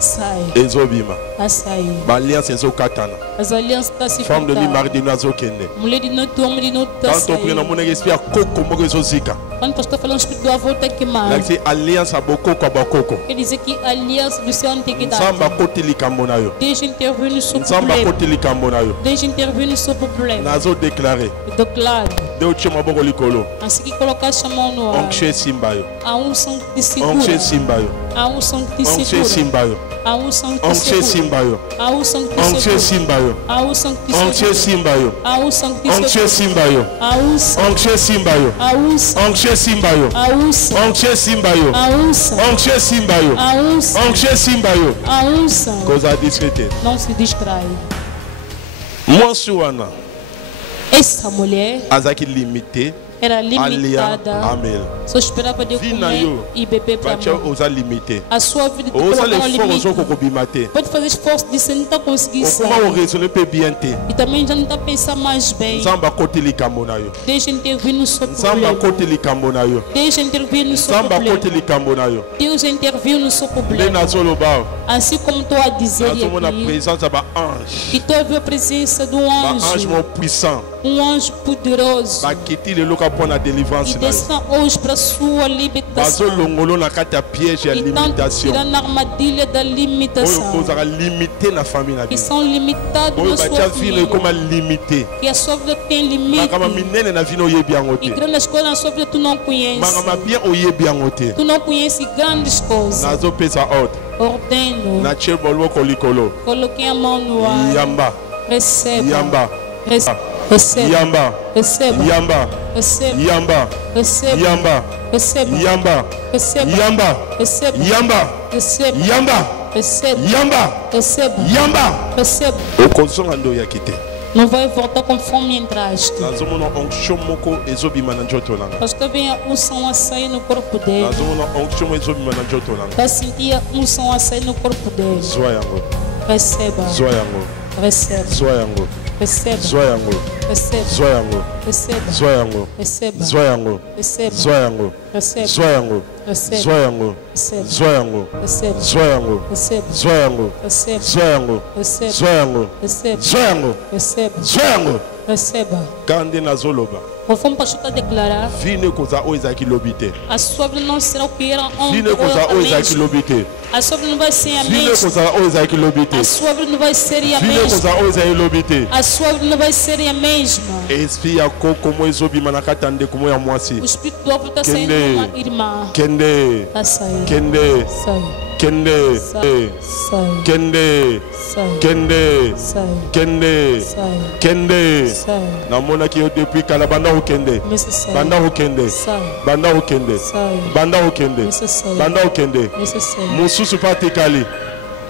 Sai, Ezobima. a sair. Ba alliance ezokatana. As alianças estão se Femme de ficando. limari de nazokende. Mulher de noite, homem de noite está Tanto que na saindo. mona esprit ya koko moko ezozika. Quando o pastor falando o espírito do avô está queimado, Like alliance abokoko abakoko. quer dizer que a aliança do céu não tem que dar. Nzamba koti likambo na yo. Deixa intervir no seu Nzamba problema. koti likambo na yo. Deixa intervir no seu problema. Nazo déclarer. Eu declaro, Deo chema boko likolo. assim que colocasse a mão no ar, Onkshe simba yo. a unção que te segura. Onkshe simba yo. A unção que te Onkshe segura. simba yo. A unção que te Onkshe segura. simba yo. A unção que te Onkshe segura. simba yo. A unção que te Onkshe segura. simba yo. A unção que te Onkshe segura. simba yo. A unção. Onkshe simba yo. A unção. Onkshe simba yo. A unção. Onkshe simba yo. A unção. Onkshe simba yo. A unção. Onkshe simba yo. A unção. Koza discrete. Não se distrai. Mwasi wana Essa mulher azaki limité era alia limitada. amel. Só esperava de Vina comer yo. e beber para Bacha morrer. oza limité. A sua vida te Oza colocar le no fort limite. ozoko kobima te. Pode fazer esforço de você não está conseguindo Okoma sair. o raisonner pe bien te. E também já não está pensando mais bem. Nzamba koti likambo na yo. Deixa intervir no seu Nzamba problema. koti likambo na yo. Deixa intervir no seu Nzamba problema. koti likambo na yo. Deus interviu no seu Nde problema. nazoloba. Assim como estou a dizer Nazomona aqui, présence ba ange. que tu ouviu a presença de um Ba ange anjo, mon puissant. um anjo poderoso, Ba kiti le loka pour la délivrance. Il descend hoje para sua libertação. Ils tentent tirar na armadilha da limitação. Que são limitados na sua família. Que a sua vida tem limite. E grandes coisas na sua vida tu não conheces. Tu não conheces grandes coisas. Ordeno. Coloquei a mão no ar. Receba. Receba. Yamba. Receba. Yamba. Receba. Yamba. Receba. Yamba. Receba. Yamba. Receba. Yamba. Receba. Yamba. Receba. Yamba. Receba. Yamba. Receba. Yamba. Receba. Okozongando yakite. Não vai voltar conforme entraste. Pastor, vem a unção a sair no corpo dele. Vai sentir a unção a sair no corpo dele. Receba. Receba. Receba. Receba. Receba. Receba. Receba. Receba. Receba. Receba. Conforme o pastor está a declarar, a sua vida não será o que era ontem. A sua vida não vai ser a mesma. A sua vida não vai ser a mesma. A sua vida não vai ser a mesma. O Espírito do Alvo está saindo de uma irmã. Está saindo. Sai. Kende, Sai. Kende, Sai. Kende, Sai. Kende, Sai. Kende. Sai. Namona ki yo depuis kala banda ho kende. Mese sai. Banda ho kende. Sai. Banda ho kende. Sai. Banda ho kende. Mese sai. Banda ho kende. Mese sai. Mususu patikali.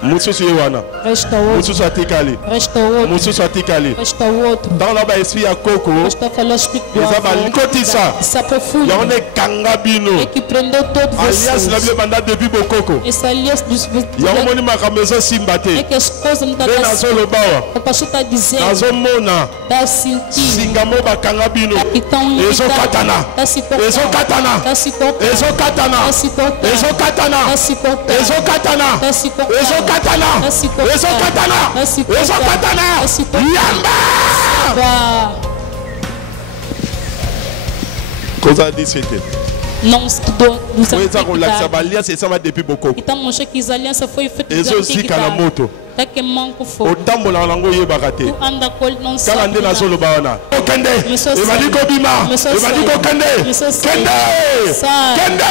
Mususu yewana. Resta outro. Mususu atikali. Resta outro. Mususu atikali. Resta outro. Dans la ba esprit ya koko. Pastor falou Espírito do Eza ba likotisa. Se aprofunda. Ya one kanga bino. E que prendeu todos Alias la vocês. bile banda depuis bokoko. Essa aliança dos Ya moni makambezo é simbate. que as coisas não estão Be nazo lobawa. O pastor está dizendo, Nazo mona. está sentindo Singamo bakanga bino. que estão Ezo katana. Está se cortando. Ezo katana. Está se cortando. Ezo katana. Está se cortando. Ezo katana. Está se cortando. Ezo katana. Está se cortando. Ezo katana. Está se cortando. Ezo katana. Está se cortando. Ezo katana. Está se cortando. Yamba. Vá. Coisa dissete. Não se estudou nos Coisa com laxa antiguidades. balia se chama depuis bokoko. Então mostra que essa aliança foi feita Ezo zika na moto. Está queimando com fogo. Otambola nango yebaka te. Tu anda com ele, não Kala sabe nde nazo nada. loba wana. Okende. Ebadi ko bima. Ebadi ko kende. Kende. Sai. Kende.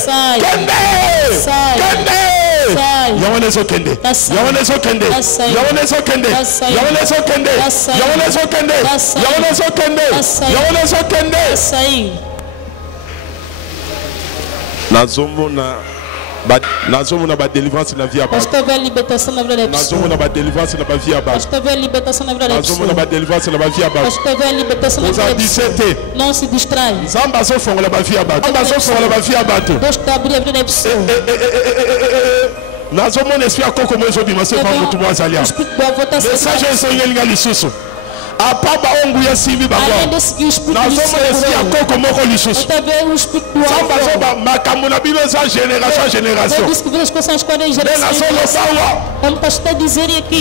Sai. Kende. Sai. Kende. Sai. Yawane so kende. Sai. Yawane so kende. Sai. Yawane so kende. Sai. Yawane so kende. Sai. Yawane so kende. Sai. Yawane so kende. Sai. Yawane so kende. Sair. Nazomona ba délivrance na vie ya Pastor vê a libertação na vida da pessoa. Nazomona ba délivrance na ba vie ya ba. Pastor vê a libertação na vida da pessoa. Nazomona ba délivrance na ba vie ya ba. Pastor vê a libertação na vida da pessoa. Não se distrai. Nzamba zo fongola ba vie ya ba. Nzamba zo fongola ba vie ya ba. Deus está abrindo a vida da pessoa. Nazomona esprit akoko mo ezobima se pa mutu mo azalia. O Espírito do Avô está Message esongelinga lisusu. Apaba ongu ya simbi bango. além desse que o Espírito do Nazomona esprit akoko moko lisusu. Está vendo o Espírito do Nzamba zo Avô. ba makambo na bino za génération à génération. Deus disse que as coisas escolhem geração. Como o pastor está a dizer aqui.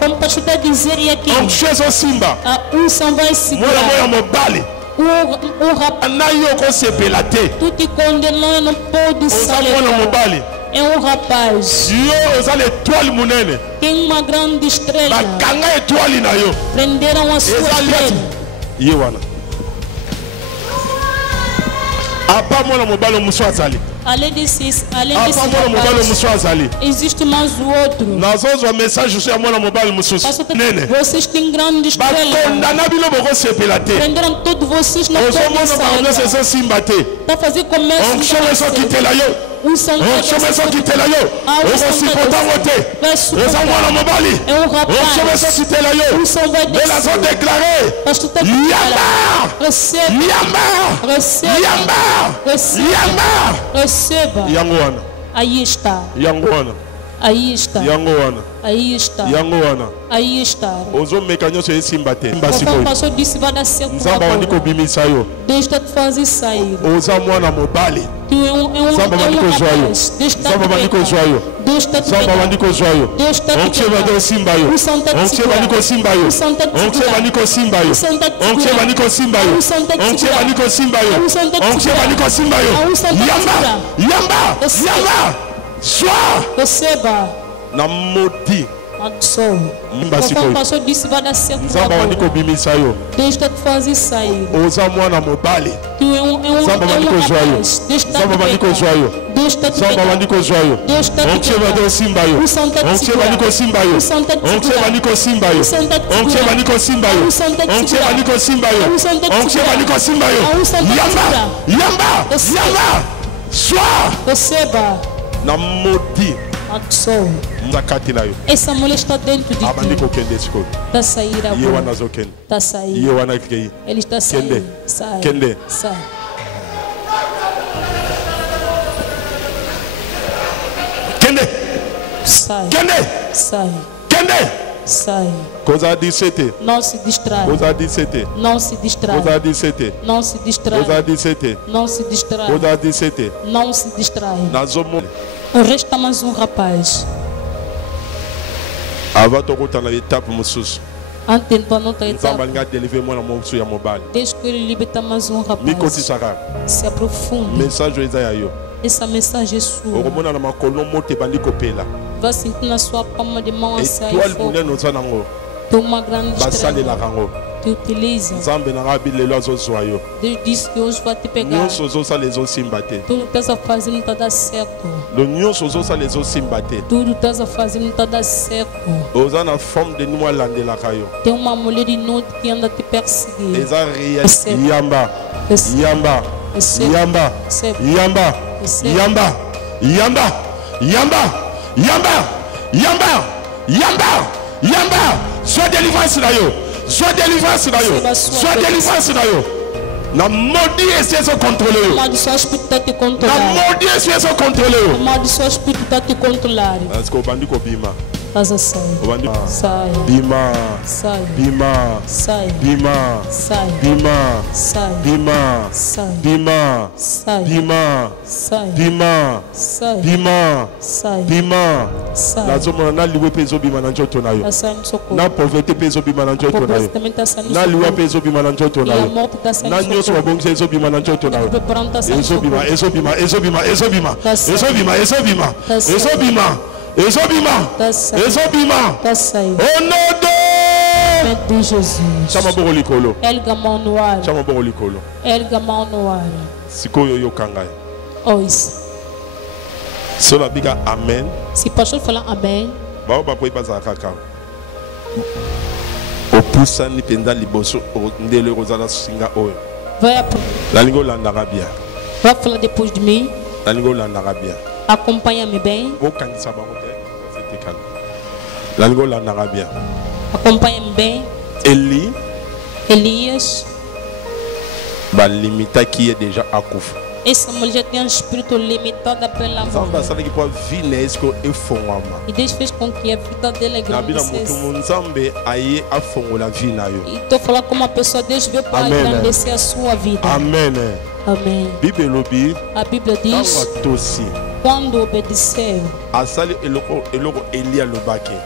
Como o pastor está a dizer aqui. Simba. A unção vai segurar. Moya mobali. O rapaz. Anayoko sepela te. Tu te condenou, não pode sair. Mobali. É um rapaz. Yo oza l'étoile munene. Tem uma grande estrela. Bakanga étoile na yo. Prenderam a sua estrela. Yewana. Apa mwana mobali muso azali. Além desse Apa mwana mobali muso azali. existe mais o outro. Nazozwa message sur mwana mobali muso. Nene. Vocês têm grande estrela. Bakondana bino boko sepela te. Prenderam todos vocês na Ozomona bango se simba te. Para fazer comércio. On chama so kitela yo. Um são so kitela yo. Ozo sipotango te. Oza mwana mobali. É um rapaz. So kitela yo. Um são vai Ela so descer. déclarer. Pastor está Yamba. Receba. Yamba. Receba. Yamba. Receba. Yamba. Receba. Yango wana. Aí está. Yango wana. Aí está. Yango wana. Aí está. Yango wana. Aí está. Ozo meka nyonso esimba te. Conforme o pastor disse, vai dar certo. Nzamba wandi kobimisa yo. Deus está te fazendo sair. Oza mwana mobali. Tu é um Nzamba wandi kozwa yo. rapaz. Deus está Nzamba wandi kozwa yo. Deus está te pegando. Deus está te pegando. O som está te segurando. O som está te segurando. O som está te segurando. O som está te segurando. O som está te segurando. O som está te segurando. Receba. Na maudit. Conforme o pastor disse, vai dar certo. Deus está te fazendo sair. Tu é um rapaz. Deus está te pegando. Deus está te pegando. Deus está te pegando. O som está te segurando. O som está te segurando. O som está te segurando. O som está te segurando. O som está te segurando. O som está te segurando. Receba. Na maudit. Essa mulher está dentro de ti. Está sair agora. Está sair. Ele está saindo. Sai. Sai. Sai. Sai. Sai. Coisa 17. Não se distrai. Coisa 17. Não se distrai. Coisa 17. Não se distrai. Coisa 17. Não se distrai. Coisa 17. Não se distrai. Resta mais um rapaz. Antes de não ter desde que ele liberta mais um rapaz. Se aprofunda. Essa mensagem é sua. Vai sentir na sua palma de mão a sair fogo. Tem uma grande estrela. Te utiliza. Deus disse que hoje vai te pegar. Tudo que estás a fazer não está dando certo. Tudo que estás a fazer não está dando certo. Tem uma mulher inútil que anda te perseguir. Yamba. Yamba. Yamba. Yamba. Yamba. Yamba. Yamba. Yamba. Yamba. Yamba. Yamba. Sois délivrance là yo. Sois délivrance là yo. Sois délivrance là yo. Na maudit essaie de contrôler yo. Na maudit essaie de contrôler yo. Na maudit espírito tá te controlar. Est-ce que bandi ko bima? Sai. Sai. Bima. Sai. Bima. Sai. Bima. Sai. Bima. Sai. Bima. Sai. Bima. Sai. Bima. Sai. Bima. Sai. Bima. Sai. Bima. Sai. Nazomona na liwe pezo bima na njoto na yo. Na pauvreté pezo bima na njoto na yo. Na liwa pezo bima na njoto na yo. Na nyoso wabongi pezo bima na njoto na yo. Ezobima, ezobima, ezobima, ezobima. Ezobima, ezobima. Ezobima. Ezobima. Ezobima. Au nom de Jesus. Chama boro likolo. Elga mão no ar. Chama boro likolo. Elga mão no ar. Sikoyo yokanga. Ois. Sola biga amen. Se pastor falar amém. Ba ba koi baza kaka. Opusa ni penda liboso ndele rozala singa oyo. Vai la lingo landa rabia. Vai falar depois de mim. La lingo landa rabia. Acompanha-me bem. Acompanha-me bem. Elias. Limita qui est déjà à Kouf. Essa mulher tem um espírito limitado pela mão. E Deus fez com que a vida dela engrandecesse. E estou falando com uma pessoa, Deus veio para engrandecer a sua vida. Amém. Amém. A Bíblia diz: quando obedeceu,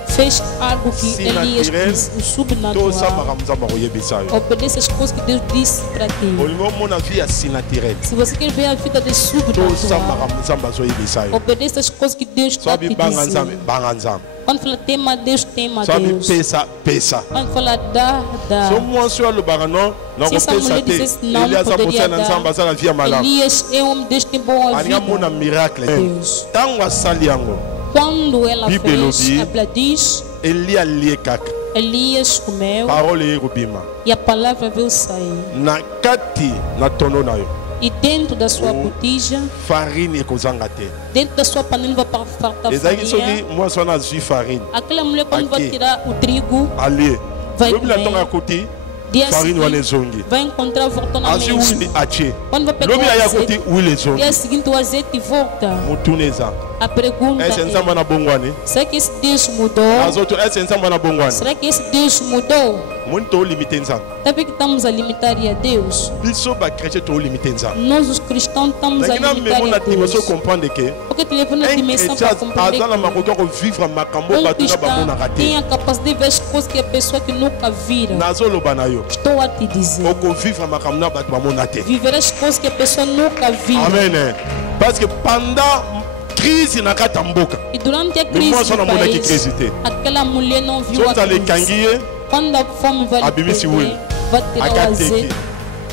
fez algo que Elias disse, o sobrenatural. Obedece as coisas que Deus disse para ti. Se você quer ver a vida de sobrenatural, obedece as coisas que Deus está te dizendo. Quando fala tema Deus, tema Deus. Quando fala dá. Se essa mulher dissesse não, poderia dar. Elias é um Deus tem boa vida. Deus. Quando ela fez, a Bíblia diz, Elias comeu e a palavra veio sair. E dentro da sua botija, dentro da sua panela vai faltar farinha. Aquela mulher quando vai tirar o trigo, vai comer. farine wana ezongi vai encontrar volta na asi mesa. wili atie Quando vai pegar lobi o aya azeite, koti wili ezongi dia seguinte o azeite volta. mutune eza A pergunta ese nzambe é: na bongwani será que esse Deus mudou? azoto ese nzambe na bongwani Será que esse Deus mudou? moni tolimite nzambe Sabe que estamos a limitar a Deus? biso bakretien tolimite nzambe Nós, os cristãos, estamos a lakini na limitar memo na a dimension Deus. comprendre ke Porque te levou na un dimensão para chrétien compreender aza na que makoki ya kovivre makambo bato na cristão bamonaka tem te a capacidade de ver as coisas que a pessoa que nunca vira. nazoloba na yo Estou a te dizer. okovivre makambo na bato bamona te Viver as coisas que a pessoa nunca vira. amen parce que pendant crise na kati ya mboka E durante a Mais crise moi, só do na monnaie que país, crise tem. aquela mulher não viu a sozala crise. ekangi ye Quando a fome vai lhe abimisi perder, wili vai tirar o akateki azeite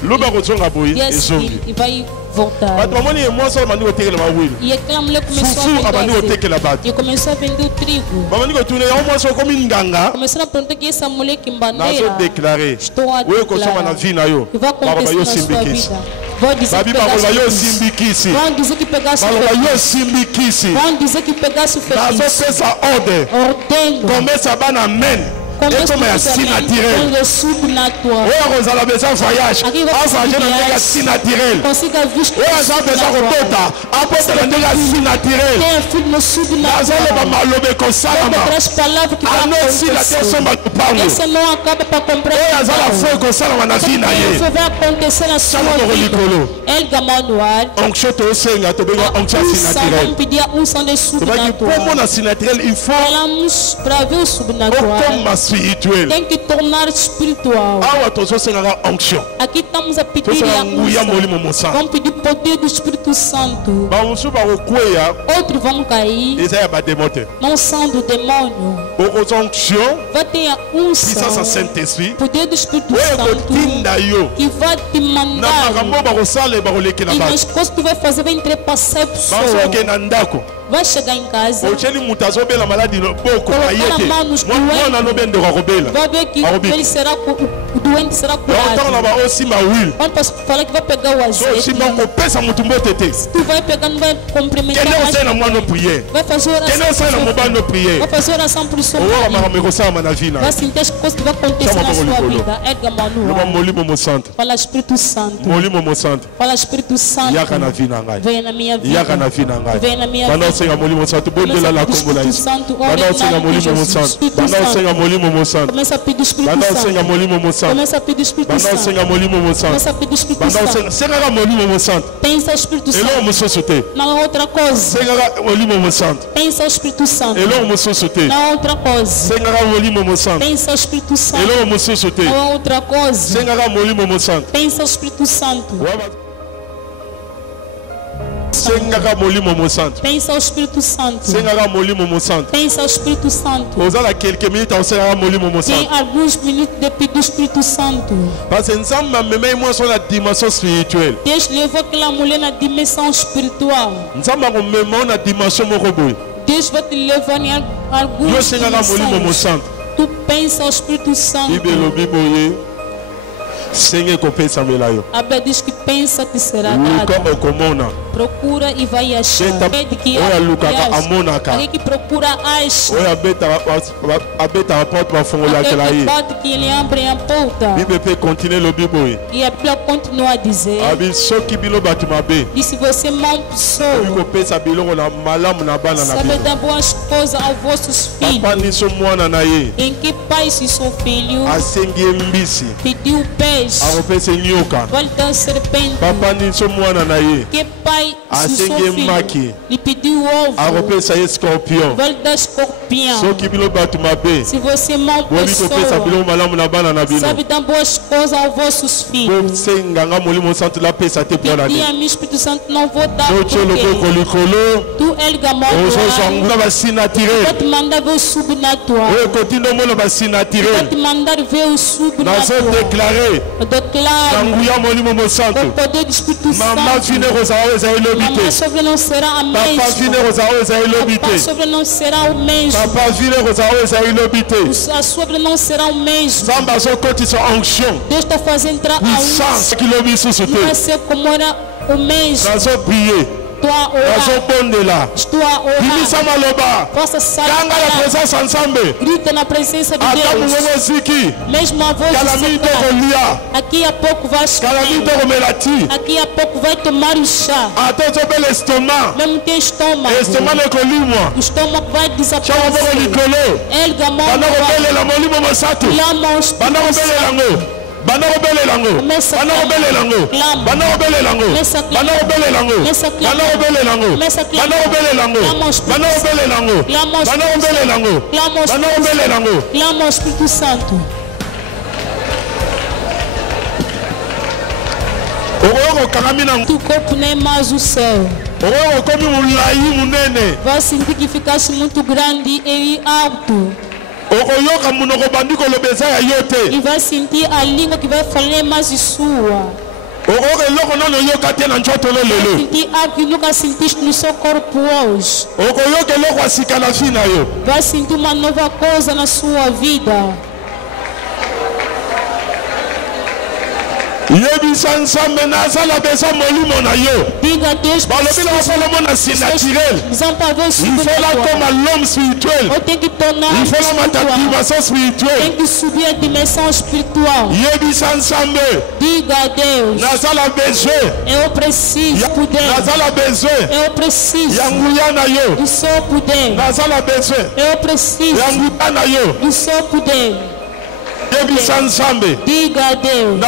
loba kozonga boye e assim ezongi e vai voltar. bato bamoni ye mwasi oyo bandi kotekela wili E aquela mulher começou a fufu abandi vender o kotekela azeite. bato E começou a vender o trigo. babandi kotuna yango mwasi okomi nganga Começaram a perguntar que essa mulher que bandeira. nazodeklare Estou a oyo kosomba declarar na vi na yo que vai baloba acontecer yo na sua simbikisi vida. Vão dizer que babi baloba yo pegasse o simbikisi Vão dizer que pegasse o baloba feitiço. yo simbikisi Vão dizer que pegasse o feitiço. nazopesa ordre Ordeno. komesa bana men ekoma ya si naturel le subnatural. oyo akozala beza voyage Aqui vai avage na ndenge ya si naturel Consiga visto oyo aza beza kobota abota na ndenge ya si naturel tem filho no nazoloba subnatural. maloba ekosalama Outras palavras que vai anosila te acontecer. somba lupango Essa não acaba para comprar. oyo aza na fo ekosalama na vi na ye Isso vai acontecer na sua Chama moko vida. likolo. Elga Manuel. onction tosenga tobenga onction ya si naturel Vamos pedir a unção de tobaki mpo subnatural. mona si naturel il faut Falamos para ver o subnatural. okoma spirituel Tem que tornar espiritual. awa tozosengaka onction Aqui estamos a pedir tosala a nguya unção. molimo mosantu Vamos pedir poder do Espírito Santo. bamosusu bakokweya Outros vão cair. eza ya bademo te Não são do demônio. okozwa onction Vai ter a puissance ya unção. saint-esprit Poder do Espírito oyo Santo. ekotinda yo Que vai te na mandar. makambo oyo bakosala e bakolekela E bato nas coisas que tu vai fazer vai entrepassar a pessoa. bazoke na ndako Vai chegar em casa. otyeli moto azobela maladi boko Colocar aye a te mão nos mwana alobi ndeko akobela Vai ver que Arobi. ele será, o doente será ntango na curado. baosimba wile Quando posso falar que vai pegar o so azeite. osimba okopesa motu mbote te Tu vai pegar, não vai cumprimentar kende mais osali na mwana ninguém. priere Vai fazer kende oração. osali na mobali no priere Vai fazer oração por sua oyoka família. makambo ekosalama na vi na Vai sentir as coisas que vai acontecer Chama na Paulo sua Nicolo. vida. Edgar loba Manuel. molimo mosantu Fala Espírito Santo. molimo mosantu Fala Espírito Santo. yaka na vi na ngai Venha na minha vida. yaka na vi na ngai Venha na minha banda vida. osenga molimo mosantu bondela na kombo na yesu banda osenga molimo mosantu banda osenga molimo mosantu Começa a pedir o Espírito banda osenga Santo. molimo mosantu Começa a pedir o Espírito banda Santo. osenga molimo mosantu Começa a pedir o Espírito banda Santo. osenga sengaka molimo mosantu Pensa o Espírito eloko Santo. mosusu te Não é outra coisa. sengaka molimo mosantu Pensa o Espírito Santo. eloko mosusu te Não é outra coisa. sengaka molimo mosantu Pensa o Espírito Santo. eloko mosusu te Não é outra coisa. sengaka molimo mosantu Pensa o Espírito Santo. sengaka molimo mosantu Pensa o Espírito Santo. sengaka molimo mosantu Pensa o Espírito Santo. ozala kelke minute osengaka molimo Tem mosantu alguns minutos de pedir o Espírito Santo. parce que nzambe amemai mwasi na dimension spirituelle Deus levou aquela mulher na dimensão espiritual. nzambe akomema o na dimension moko boye Deus vai te levar em yo alguns osengaka molimo dimensões. mosantu Tu pensa o Espírito Santo. bible elobi boye senge ekopesamela yo A Bíblia diz que pensa te será luka dado. okomona Procura e vai achar. Tenta- Pede que Olha, ache. Luca, Aliás, amonaka. aquele que procura acha. oyo abetaka porte bafungolakela Aquele ye que bate que ele abre a porta. bible mpe continue elobi boye E a Bíblia continua a dizer. abi soki bino bato mabe E se você é mau obi pessoa, kopesa biloko na malamu na bana na sabe bino dar boas coisas aos vossos filhos. papa niso mwana na ye Em que pai se seu filho asengi ye mbisi pediu peixe, akopesa nyoka vai lhe dar serpente. papa niso mwana na ye Que pai se Asengue seu filho maki. lhe pediu ovo, akopesa ye scorpion vai lhe dar escorpião. soki bino bato mabe Se você é mau boyebi kopesa pessoa, biloko malamu na bana na bino sabe dar boas coisas aos vossos filhos. bosenganga molimo santu lapesa te mpo na Pedir a nini mim, Espírito Santo, não vou dar soki oloboko porque likolo tu, Elga ozozwa Manuel, nguna basi vou naturel te mandar ver o subnatural. oyo ekotinda omona basi Vou naturel te mandar ver o subnatural. nazodeklare Eu na declaro nguya molimo com o mosantu poder do Espírito mama fine Santo. kozala oyo ezali lobi Mamãe te sobre não será a papa fine mesma. kozala oyo ezali lobi Papai te sobre não será o mesmo. papa fine kozala oyo ezali lobi te A sobre não será o mesmo. nzambe azokotisa onction Deus está fazendo entrar a puissance luz. kilo misusu Não vai te ser como era o mesmo. nazobrie Estou a orar. Possa sair. Grita na presença de Deus. Mesmo a voz de aqui a pouco vai escutar. Aqui a pouco vai tomar o chá. Mesmo tem estômago. O estômago vai desaparecer. Ele gamou. Clama ao Espírito Santo. O corpo nem mais o céu. Vai sentir que ficasse muito grande e alto. E vai sentir a língua que vai falar mais de sua. Vai sentir algo que nunca sentiste no seu corpo hoje. Vai sentir uma nova coisa na sua vida. Diga a Deus, eu tenho que tornar espiritual. Tem que subir a dimensão espiritual. Diga a Deus, eu preciso poder. Eu preciso do seu poder. Eu preciso do seu poder. Diga a Deus,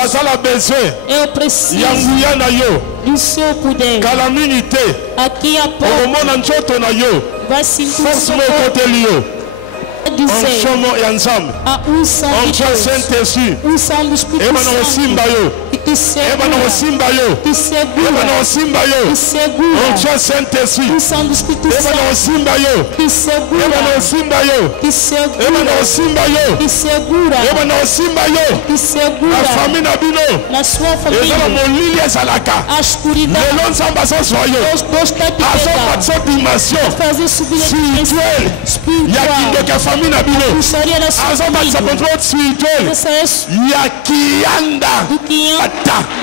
eu preciso do seu poder. Aqui a pouco vai sentir o seu corpo. A unção do Espírito Santo que te segura, te segura, te segura. Unção do Espírito Santo te segura, te segura, te segura, te segura na sua família. A escuridão Deus está te pegando, fazer subir a dimensão espiritual. Puxaria na sua família. Do que anda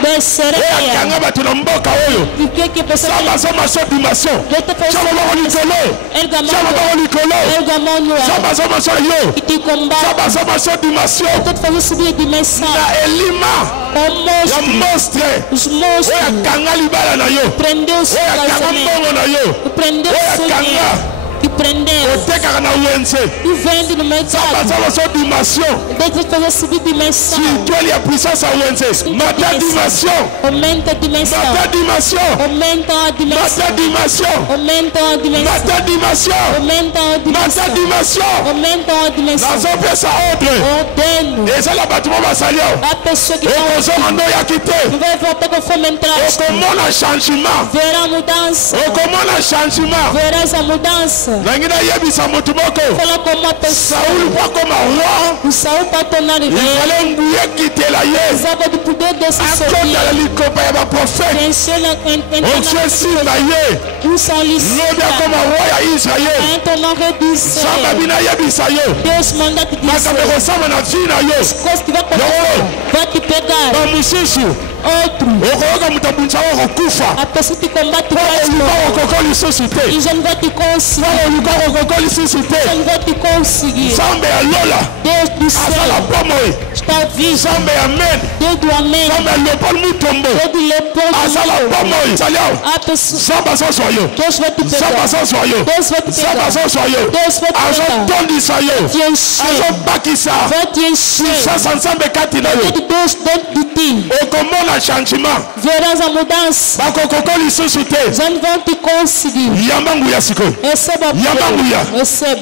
descereia. O que pessoa que te combate. Eu estou te fazendo subir a dimensão. Os monstros. Prendeu o seu casamento. Prendeu o seu dinheiro. Que prendeu e vende no mercado. Deixa eu fazer subir dimensão. Aumenta a dimensão. Aumenta a dimensão. Aumenta a dimensão. Aumenta a dimensão. Aumenta a dimensão. Ordeno. A pessoa que vai voltar conforme entrar. Verá mudança. Verás a mudança. Fala com uma pessoa. O Saul para tornar rei. Usava do poder desse ser. Um solicita. Então rei de Israel. Deus manda te dizer. As coisas que vai acontecer. Vai te pegar. Outro. A pessoa te combate mais. E já não vai te conseguir. Já não vai te conseguir. Deus do céu está vivo. Deus do amém. Deus do leopoldo. A pessoa. Deus vai te pegar. Deus vai te pegar. Deus vai te encher. Vai te encher. Deus dentro de ti. Verás a mudança. Já não vão te conseguir. Receba a palavra. Receba.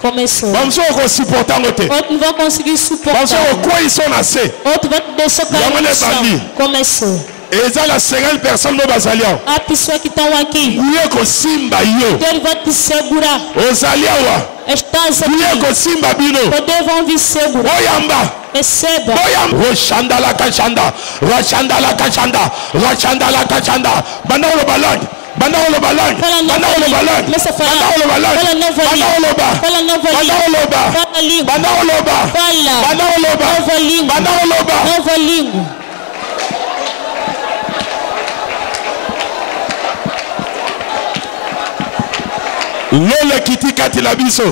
Começou. Outro não vai conseguir suportar. Outro vai te deixar cair no chão. Começou. A pessoa que está aqui, Deus vai te segurar. Estás aqui. Poder vão vir segurar. Receba. banda oloba langue, banda oloba langue, banda oloba langue, banda oloba, banda oloba, banda oloba, banda oloba, banda oloba. Lole kiti kati la biso.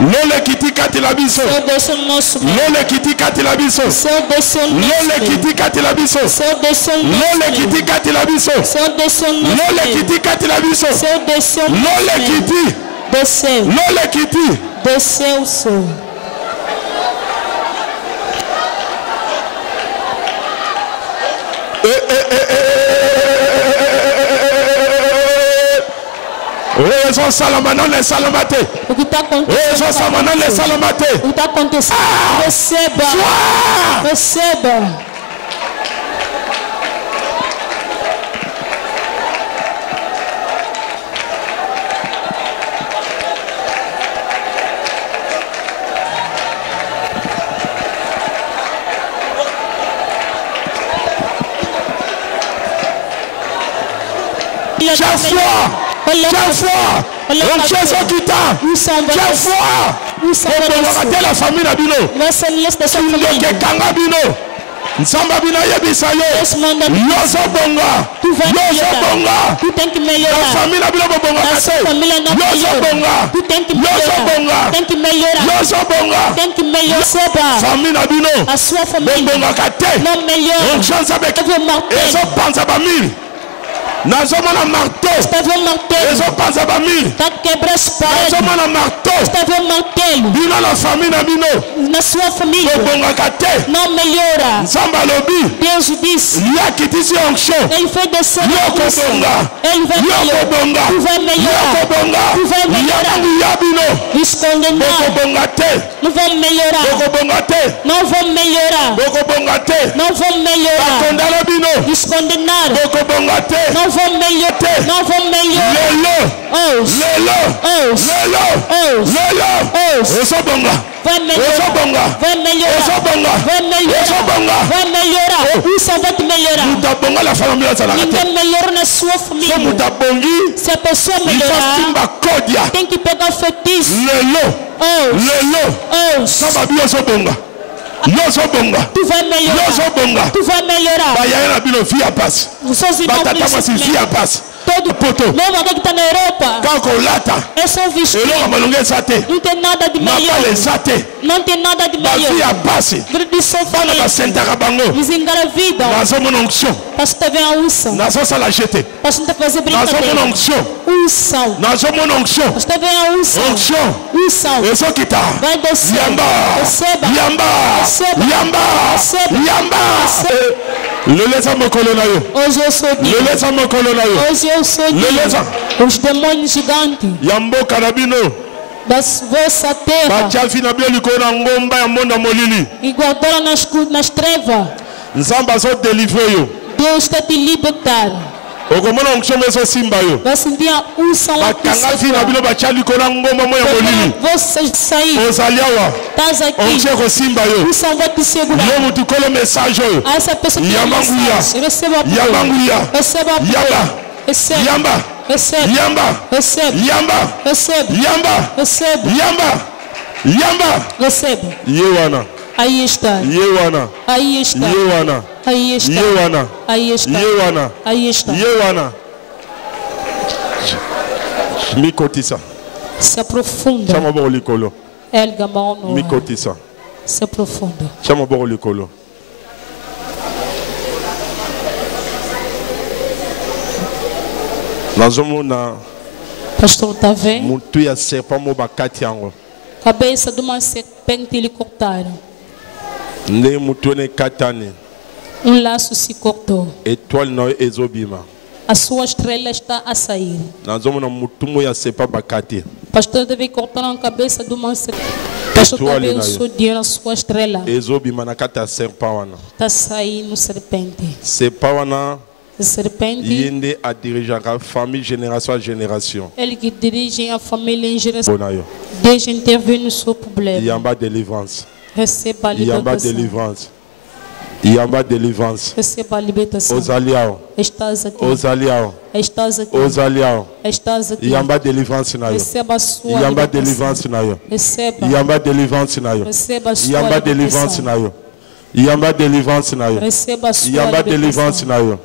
Lole kiti kati la biso. Lole kiti kati la biso. Lole kiti kati la biso. Lole kiti kati la biso. Lole kiti kati la biso. Lole kiti. Desceu. Lole kiti. Desceu o sol. Ezo salamana le salamate. O que está acontecendo? Ezo salamana le salamate. O que está acontecendo? Receba. Receba. J'ai foi. J'ai foi. J'ai okita. J'ai foi. On la famille na bino. Ndoke kanga bino. Nsamba bino yebisa yo. Yoso bonga. Yoso bonga. Tu tem que melhorar. La famille na bino bonga kase. Yoso bonga. Tu tem que Yoso bonga. tem que melhorar. Yoso bonga. Tem que melhorar. Famille na bino. A sua família bonga kate. não melhora. On chance avec. Ezo panza ba mille. Nazomana marteau. Ezo panza ba mille. Tá quebra as paredes. Nazomana marteau. Está vendo martelo. Bino na famille na bino. Na sua família bonga kate. não melhora. Nsamba lobi. Deus disse. Lia kitisi onction. Ele foi descer. Bonga. Ele vai melhorar. Tu vai melhorar. Tu vai melhorar. Descondenar. Bonga te. Não vão melhorar. Bonga te. Não vão melhorar. Bonga te. Não vão melhorar. Condala bino. Descondenar. Bonga te. Não vão melhorar. Não vão melhorar. Lelo. Ezo bonga. Vai melhorar. Vai melhorar. Vai melhorar. Vai melhorar. Isso vai te melhorar. Ninguém melhora na sua família. Se a pessoa melhorar, tem que pegar o feitiço. Tu vai melhorar. Tu vai melhorar. Os seus irmãos todo poto. Mesmo alguém que está na Europa. É só vestir. Não tem nada de melhor. Não tem nada de melhor. Eles engravidam. Parce que tu vem a unção. Parce que tu fazer brincadeira. Unção. Parce que tu vem a unção. Unção. Vai descer. Receba. Hoje eu sou Deus. Hoje eu sou Deus. Os demônios gigantes da vossa terra e guardaram nas trevas. Deus está te libertar. Vai sentir a unção. Você sair. Estás aqui. Unção vai te segurar. Essa pessoa que mensagem. Receba a palavra. Receba a palavra. Receba. Recebe. Recebe. Recebe. Recebe. Recebe. Aí está. Aí está. Aí está. Aí está. Aí está. Mikotisa. Se aprofunda. Elga mão. Mikotisa. Se aprofunda. Chama bom likolo. Nazomona. Pastor, tá vendo? Mutu ya serpent mo bakati yango. Cabeça de uma serpente lhe cortaram. Ne mutu ne katani. Laço se cortou. Étoile no ezobima. A sua estrela está a sair. Nazomona mutu mo ya serpent bakati. Pastor, deve cortar a cabeça de uma serpente. Pastor, também o seu dia na sua estrela. Ezobima na kata serpent wana. Está saindo serpente. Serpent wana. Serpente. Il a dirigé la famille génération à génération. Elle qui dirige a família em geração. Desde intervir no seu problema. Yamba délivrance. Receba a Yamba libertação. délivrance. Yamba délivrance. Receba a libertação. Ozaliao. Estás aqui. Ozaliao. Estás aqui. Ozaliao. Estás aqui. Yamba délivrance na yo. Receba a sua Yamba libertação. délivrance na yo. Receba. Yamba délivrance na yo. Receba a sua Yamba délivrance na yo. Yamba délivrance na yo. Receba a sua Yamba délivrance na yo.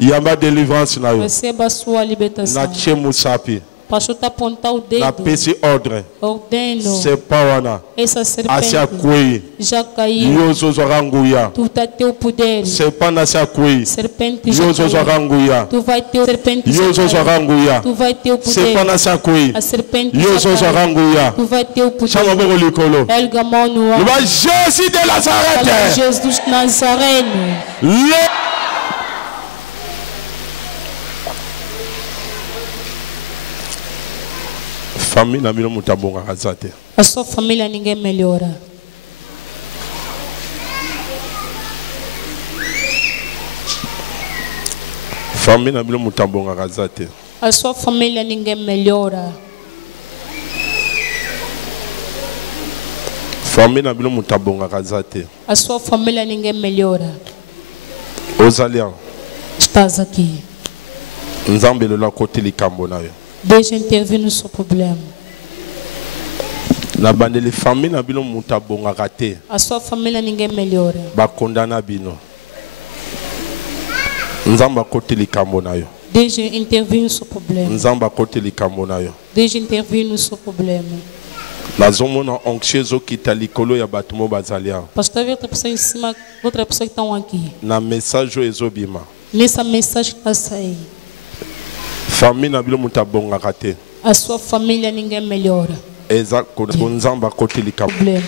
Yamba délivrance na yo. Receba a sua libertação. Na chemu sapi. Pastor está apontar o dedo. Na pesi ordre. Ordeno. Sepawana. Essa serpente Asia kui. já caiu. Yozo zoranguya. Tu vai ter o poder. Sepana sia kui. Serpente já Yozo zoranguya. tu vai ter o serpente. Yozo zoranguya. Tu vai ter o poder. Sepana sia kui. A serpente Yozo zoranguya. tu vai ter o poder. Chama boko likolo. Erga a mão no ar. Le Jésus de Nazareth. Jesus Nazareno. Família na minha mutabonga kazate. A sua família ninguém melhora. Família na minha mutabonga kazate. A sua família ninguém melhora. Família na minha mutabonga kazate. A sua família ninguém melhora. Ozaliao. Estás aqui. Nzambe lola kote likambo na yo. Deixa intervir no seu problema. Na bandeli família na bino mutabonga kate. A sua família ninguém melhora. Ba condana bino. Nzamba kote likambo na yo. Deixa intervir no seu problema. Nzamba kote likambo na yo. Deixa intervir no seu problema. Nazomona anxieso kita likolo ya batumo bazalia. Pastor, outra pessoa em cima, outra pessoa que estão aqui. Na message ezobima. Nessa mensagem que está saindo. Família na bino mutabonga kate. A sua família ninguém melhora. Exato, nzamba kote likambo. Problema.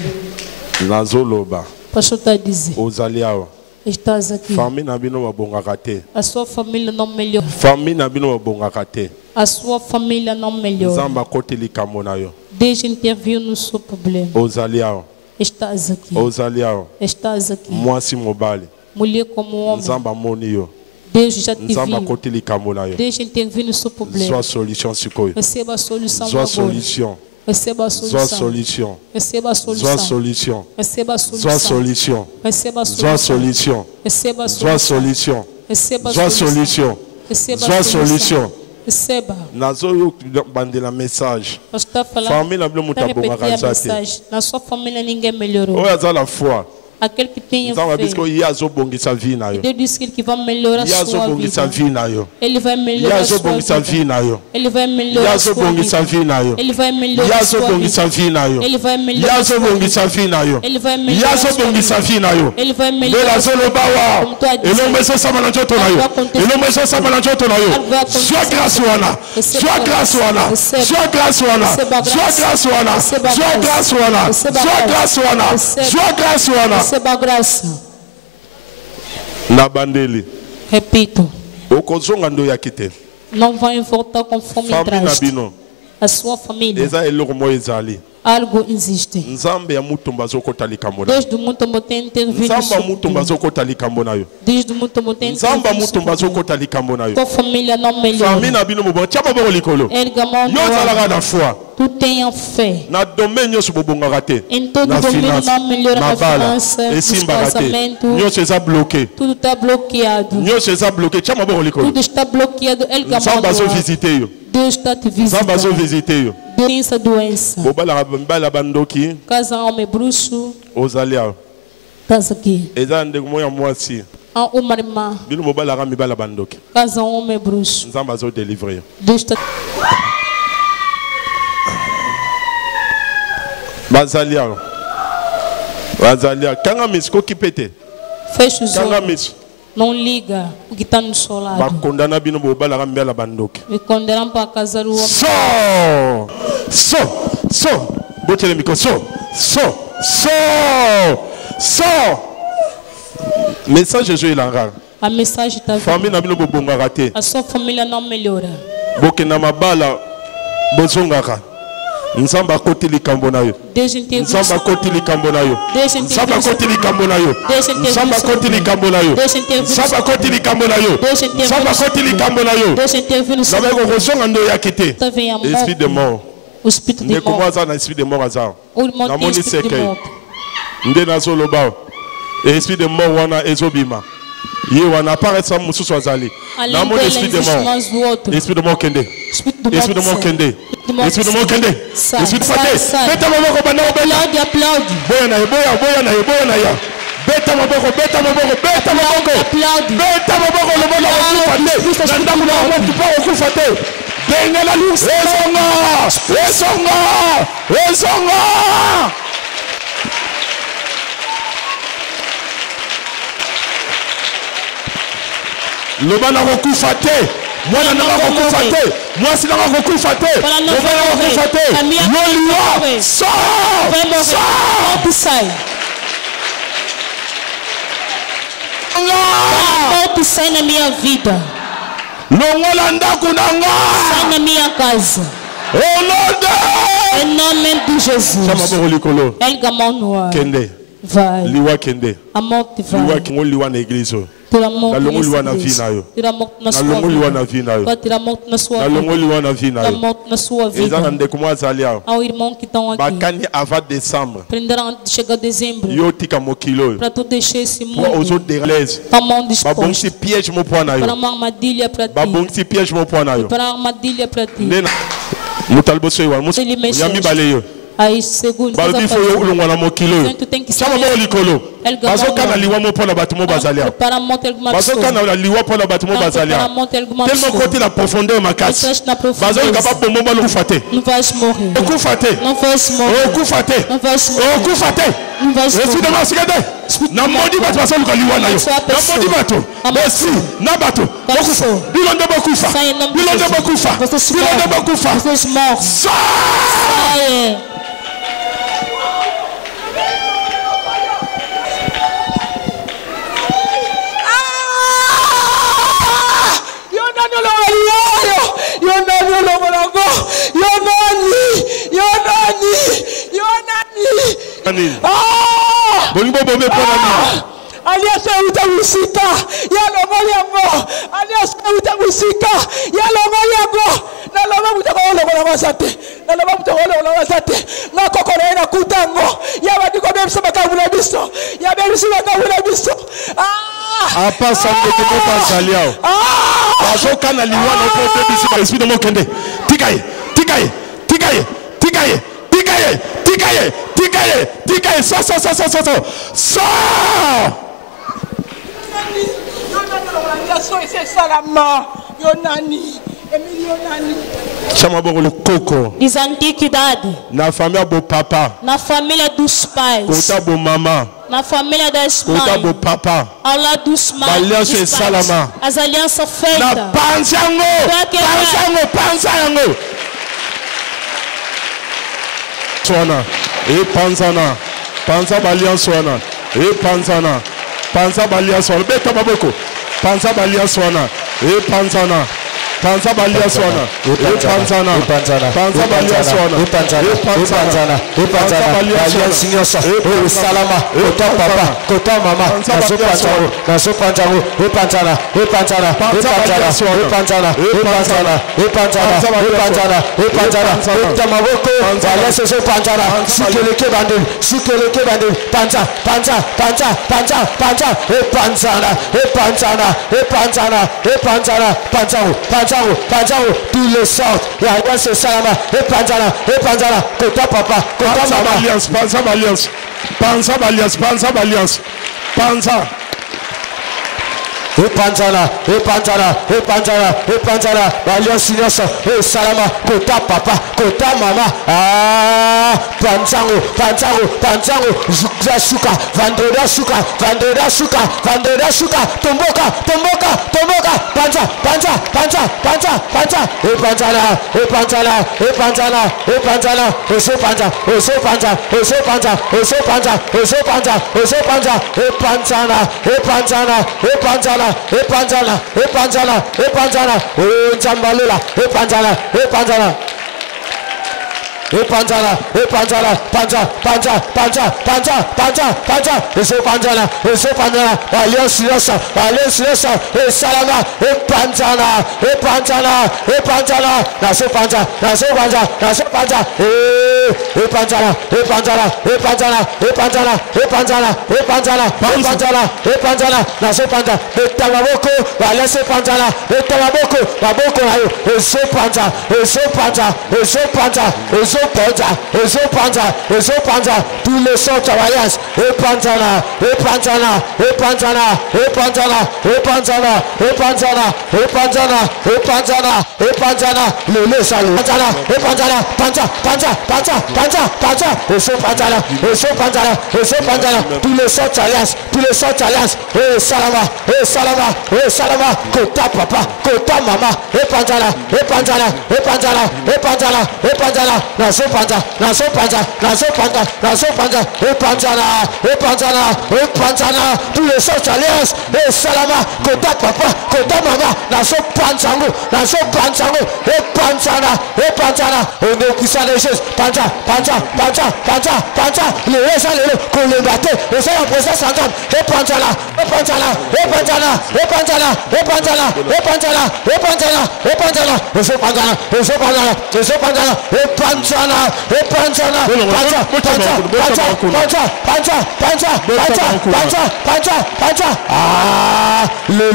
Nazoloba. Pastor está a dizer. Ozaliao. Estás aqui. Família na bino babonga kate. A sua família não melhora. Família na bino babonga kate. A sua família não melhora. Nzamba kote likambo na yo. Deixa intervir no seu problema. Ozaliao. Estás aqui. Ozaliao. Estás aqui. Mwasi mobali. Mulher como homem. Nzamba moni yo. Deus já te Nzamba viu. kote likambo na yo. Deixa intervir no seu problema. Zoa solution sikoyo. Receba a solução Zoa agora. solution. Receba a Zoa solução. solution. Receba a Zoa solução. solution. Receba a Zoa solução. solution. Receba a Zoa solução. solution. Receba a Zoa solução. solution. Receba a Zoa solução. solution. Receba Zoa a solução. solution. Receba. Nazo yo bandela message. Você está falando. Família bino Está mutabonga repetindo a kazate. mensagem. Na sua família ninguém melhorou. Oya za la foi. Aquele que tem Nzamba fé. bisko yazo bongisa vi na yo. Deus disse que ele vai melhorar a Yazo sua bongisa vida. vi na yo. Ele vai melhorar a Yazo sua bongisa vi vida. na yo. Ele vai melhorar a Yazo sua bongisa vida. vi na yo. Ele vai melhorar a Yazo sua bongisa vida. vi na yo. Ele vai melhorar a Yazo sua vida. bongisa vi na yo. Ele vai melhorar a Yazo sua bongisa vida. vi na yo. Ele vai Bela melhorar a sua zolo vida. bawa. Como tu a dizer. Elombe so sama na njoto na yo. Elombe so sama na njoto na yo. Sois grâce wana. Sois grâce wana. Sois grâce wana. Sois grâce wana. Sois grâce wana. Sois grâce wana. Sois grâce wana. Receba a graça. Na bandeli. Repito. Okozonga ndo yakite. Não vai voltar conforme Família entraste. bino. A sua família. Eza eloko mo ezali. Algo existe. Nzambe ya mutumba zokota likambo na. Desde muito tempo tem intervido. Nzamba mutumba zokota likambo na yo. Desde muito tempo tem Nzamba mutumba zokota likambo na yo. tua família não melhora. Família bino mo chama boko likolo. Erga a mão no Yo ar. zalaka na foi. Tu tenha fé. Na domaine nyonso bobongaka te. Em todo Na domínio finance, não melhora na a bala, finança, nos esimbaka te. casamentos. Nyonso eza bloqué. Tudo está bloqueado. Nyonso eza bloqué. Chama boko likolo. Tudo está bloqueado. Erga a mão Nzamba no zo ar. visiter yo. Deus está te Nzamba zo visitando. visiter yo. Deus tem essa doença. Bobala mbala bandoki Casa homem bruxo. ozali awa. Casa aqui. Eza ndeko moya mwasi. Há uma irmã. Bino bobalaka mibala bandoki. Casa homem bruxo. Nzamba azo délivrer yo. Deus está. Bazali awa. Bazali awa. Kanga miss koki pete. Fecha os Kanga olhos. miss. Não liga o que está no seu lado. Bakondana bino bobalaka mbala bandoki. Me condenam para casar o homem. So. Botele miko so. Message Jésus il en A mensagem está vindo. Famille na bino bobongaka te. A sua família não melhora. Bokena mabala bozongaka. Nzamba koti likambo na yo. Deus intervir. Nzamba koti likambo na yo. Deus intervir. Nzamba koti likambo na yo. Deus intervir. Nzamba koti likambo na yo. Deus intervir. Nzamba koti likambo na yo. Deus intervir. Nzamba koti likambo na yo. Deus intervir no seu Nzamba kozonga ndo yakite. Está vem a morte. Esprit de mort. O espírito de Ndeko morte. mwaza na esprit de mort aza. O irmão tem Namoni espírito de seke. morte. Nde nazoloba. Esprit de mort wana ezobima. Ye wana apparaît ça mususu azali. Na mon esprit de mort. Esprit de mort kende. Esprit de mort kende. Esprit de mort kende. Esprit de faté. Beta maboko bana obela. Boya na ya. Beta maboko. Beta maboko le bona okufa. Nanda kuna abantu pa okufa te. Bengela lusa. Esonga. Le bana okufa te. Moi na okufa te. Moi si na okufa te. Le bana okufa te. Yoliwa. Sors. Sai na minha vida. Sai na minha casa. Em nome de Jesus. Elga mão no ar. Vai. Liwa kende. A morte vai. Liwa kingo liwa na igreja. Tira a morte na igreja. Tira a morte na sua vida. Vai tirar a morte na sua vida. Tira a morte na sua vida. Ao irmão que estão aqui. Prenderão de chegar a dezembro. Para tu deixar esse mundo. Para a mão disposta. Para uma armadilha para ti. Para uma armadilha para ti. Ele mexeu. Aí segundo tu tem que saber para monter alguma pessoa côté la profondeur ma casse não vais morrer não vais morrer não vais na modi bato basoluka liwa na yo na modi bato besi na bato bilonde bakufa Alias utamusika yalomoliango alias utamusika yalomoliango naloma mutakola kola wasate naloma mutakola kola wasate ngakokora ina kutango yabadiko bemsa bakabula biso yabemsa bakabula biso apa sambe ko pasaliao bazo kana liwana ko bisi ba esprit de mokende tikaye so chama bolo coco des antiguidades na família do papa na família dos pais kota bo mama na família das mães kota bo papa ao lado dos mães aliança salama as alianças feitas na panzango Swana, panza balia swana, panza balia swana, beta baboko, panza balia swana, panza balia swana, panza balia swana, salama, kota papa, kota mama, Panzano, tout le sort. Il y a un salama, et Panzana, kota papa, kota mama. Panza. Panzana, Alliance Ignace, Salama, kota papa, kota mama. Panzano, Suka, Vandreda Suka, Tomboka, Panza, Panzana, Jambalula, Panzana. Panza, Alliance Salama, Panzana, Naso Panza, Epanjana, Epanjana, Epanjana, Epanjana, Epanjana, Epanjana, Epanjana, Epanjana, Nasopanja, Etamaboko, Valese Panjana, Etamaboko, Baboko, Esopanja, Esopanja, Esopanja, Esopanja, Esopanja, Esopanja, tous les sortes d'alliance, Epanjana, Epanjana, Epanjana, Epanjana, Epanjana, Epanjana, Epanjana, Epanjana, Epanjana, le salut, Epanjana, Epanjana, Panja, Panja, Panja, Panja, Panja, Esopanja, Esopanja, Esopanja, tous les sortes d'alliance, tous les sortes d'alliance, Salama, Salama, Salama, Kota papa, Kota mama, Epanjana, Epanjana, Epanjana, Epanjana, Epanjana, Nasopanja, Nasopanja, Nasopanja, Nasopanja, Epanjana, Epanjana, Epanjana, tous les sortes d'alliance, Salama, Kota papa, Kota mama, Nasopanjango, Nasopanjango, Epanjana, Epanjana, on est poussé les choses, Panja, Panja, Panja, Panja, Panja, le reste, le colombaté, le sang en procès s'entend, Epanjana, Epanjana, Epanjana, Epanjana, Epanjana, Epanjana, Epanjana, Epanjana, Epanjana, Epanjana, Epanjana, Epanjana, Epanjana, Panja, Panja, Panja, Panja, Panja, Panja, Panja, Panja, Panja, Panja, ah, le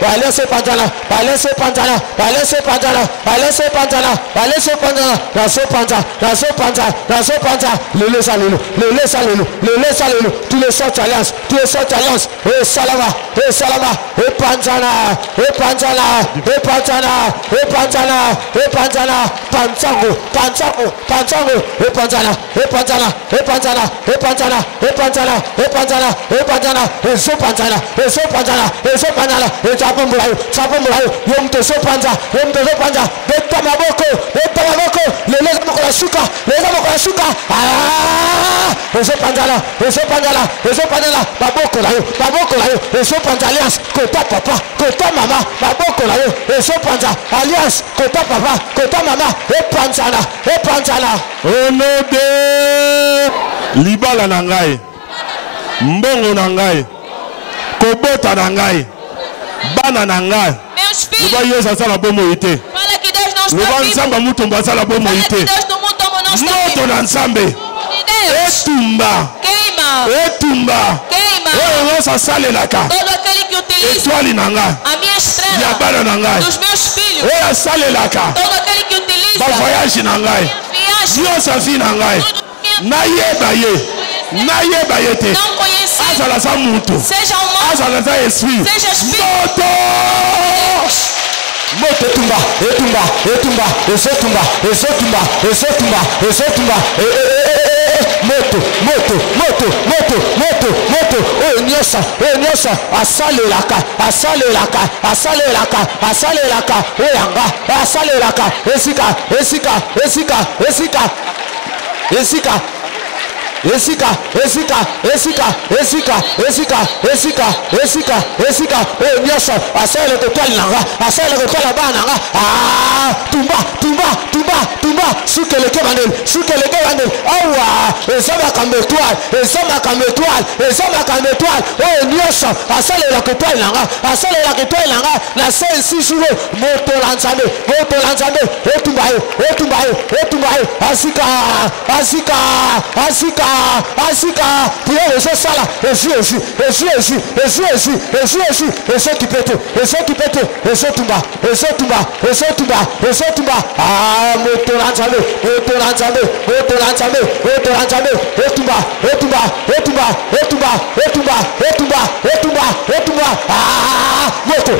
Valese Panjana, Valese Panjana, Valese Panjana, Valese Panjana, Valese Panjana, Nasopanja, Nasopanja, Nasopanja, le salut, le salut, le salut, tous les sortes d'alliance, tous les sortes d'alliance, Salama, Salama, Epanjana, Epanjana, Epanjana, Epanjana, Epanjana, Panjango, Panjango, Panjango, Epanjana, Epanjana, Epanjana, Epanjana, Epanjana, Epanjana, Epanjana, Esopanjana, Esopanjana, Esopanjana, Echapambulayo, Chapambulayo, Yom Tesopanja, Yom Tesopanja, Betamaboko, Betamaboko, les amokola suka, les amokola suka, ah, Esopanjana, Esopanjana, Esopanjana, Baboko layo, Baboko layo, Esopanja alliance, Kota papa, Kota mama, Baboko layo, Esopanja alliance, Kota papa, Kota mama, Epanjana, Epanjana. Au nom de Libala Nangai, Mbongo Nangai, Kobota Nangai, Bana Nangai, nous voyons ça la bonne moïté. Nous voyons ça la bonne moïté. Nous ton ensemble. Etumba. Etumba. Oh, ça sale la ca. Étoile Nanga. Yabana Nangai. Oh, sale la ca. Ba voyage Nangai. Dieu sa fille Nangai. Naye baye. Naye bayete. Azala sa mutu. Azala sa esprit. Moto. Moto tumba, etumba, etumba, esotumba, esotumba, esotumba, esotumba, moto, moto, moto, moto, moto, moto, oh nyosa, asale laka, asale laka, asale laka, asale laka, oh yanga, asale laka, esika, esika, esika, esika, esika. Esika, Esika, Esika, Esika, Esika, Esika, Esika, Esika, oh nyosa, asale ko toile nanga, asale ko toile bananga, ah, tumba, tumba, tumba, tumba, sukeleke bandel, awa, esama kambe toile, esama kambe toile, esama kambe toile, oh nyosa, asale ko toile nanga, asale ko toile nanga, na sensi sulo, moto lanzambe, etumbayo, asika, asika, asika. Asika, pour les sala, et si, ah, moto lanzambe, ah, moto,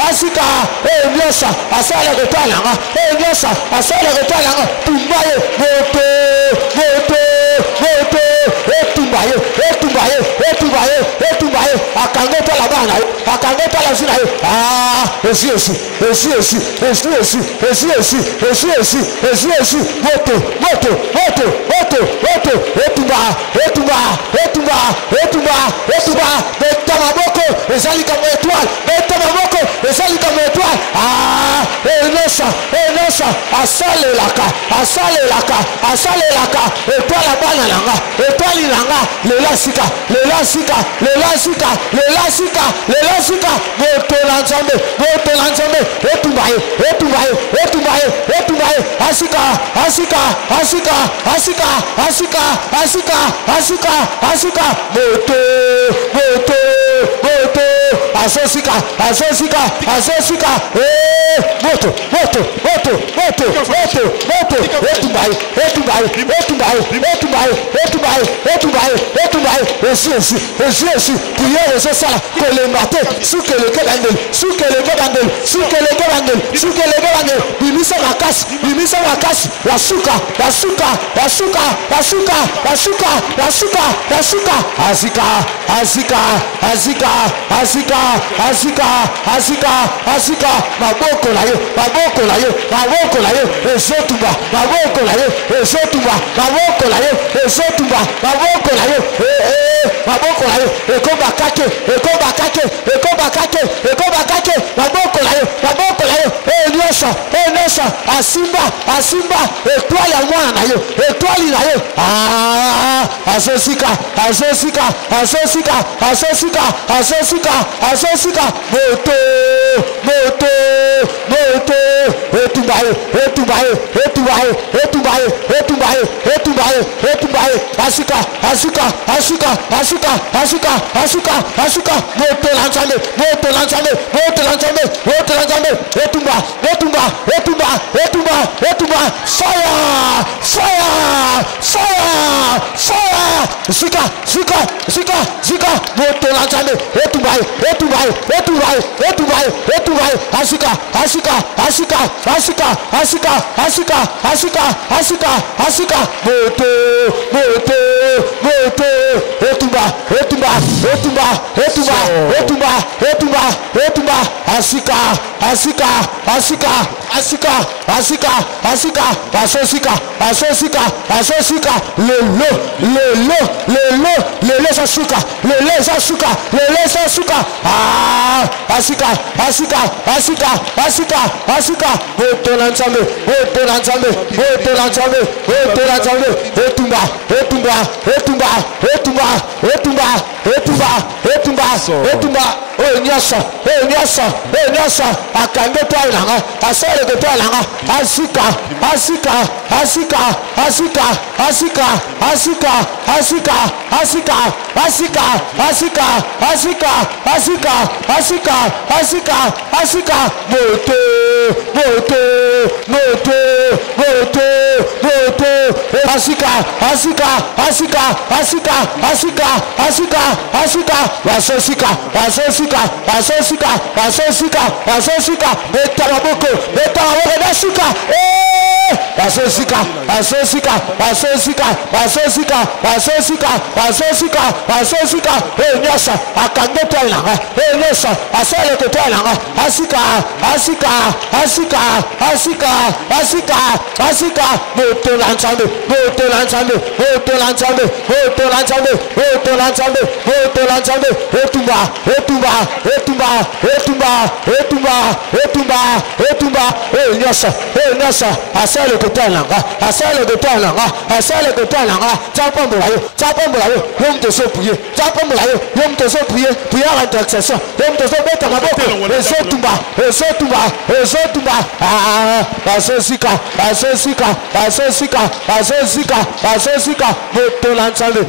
asika, eh nyosa, asala kotalanga, eh nyosa, asala kotalanga, tumbaye, moto, etumbaye, akangota la bana, akangota la zina, ah, esi, moto, etumba, maboko ezali comme étoile beta maboko ezali comme étoile enosa asalelaka étoile abana nanga étoile nanga lela sika moto la nzambe etumbaye asika moto asosika moto etumbaye esi prière ezosala kolembate suke leke bangeli bimisa makasi yasuka asika maboko na yo ezotumba maboko na yo ekoba kake maboko na yo nyonso asimba étoile ya mwana na yo étoile na yo asosika moto etumbaye asika moto lanzambe etumba fire sika moto lanzambe etumbaye asika moto etumba asika lelo sasuka asika moto lanzambe etumba nyasa akande toilanga asale de toilanga asika moto asika betamaboko nasika asosika nyasa akande toilanga nyasa asale de toilanga asika moto lanzambe etumba nyasa asale de toilanga tapambola yo yom te so prier prière intercession yom te so beta maboko ezotumba asosika moto lanzambe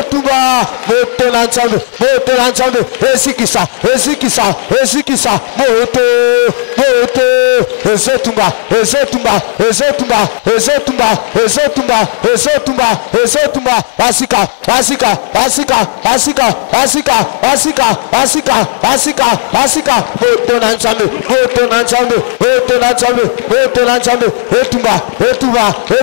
etumba moto lanzambe esikisa moto ezotumba asika moto lanzambe etumba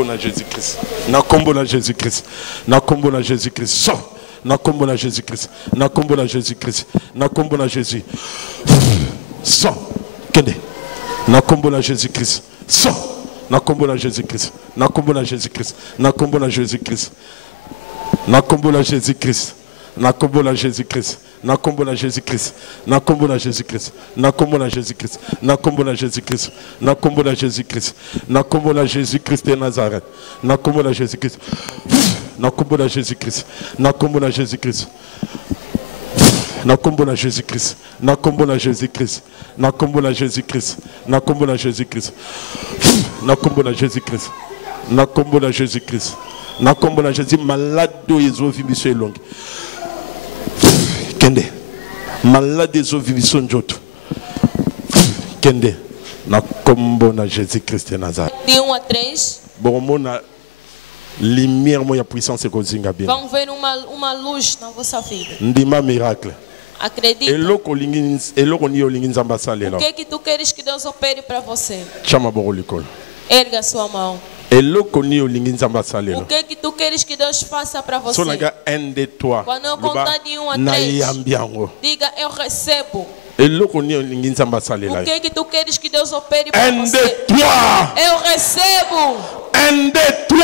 combo na Jésus-Christ. Na combo na Jésus-Christ. Na combo na Jésus-Christ. Sors. Na combo na Jésus-Christ. Na combo na Jésus-Christ. Na combo na Jésus. Sors. Kende. Na combo na Jésus-Christ. Sors. Na combo na Jésus-Christ. Na combo na Jésus-Christ. Na combo na Jésus-Christ. Na combo na Jésus-Christ. Na combo na Jésus-Christ. Na combo na Jésus-Christ. Na combo na Jésus-Christ. Na combo na Jésus-Christ. Na combo na Jésus-Christ. Na combo na Jésus-Christ. Na combo na Jésus-Christ de Nazareth. Na combo na Jésus-Christ. Na combo na Jésus-Christ. Na combo na Jésus-Christ. Na combo na Jésus-Christ. Na combo na Jésus-Christ. Na combo na Jésus-Christ. Na combo na Jésus-Christ. Na combo na Jésus-Christ. Na combo na Jésus-Christ. Na combo na Jésus malade ezo vibiso elongi. Kende. Malade ezo vibiso njoto. Kende. Na combo na Jésus-Christ de Nazareth. De 1 a 3. Boromona lumière moya puissance kozinga bien. Vão ver uma luz na vossa vida. Ndima miracle. Acredita. Eloko ni olingi nzamba salela. O que tu queres que Deus opere para você? Chama borolikolo. Erga sua mão. Eloko ni olingi nzamba salela. O que tu queres que Deus faça para você? Sonaga un de toi. Quando eu contar de 1 a 3. Diga eu recebo. Eloko ni olingi nzamba salela. O que tu queres que Deus opere para você? Un de toi. Eu recebo. Un de toi.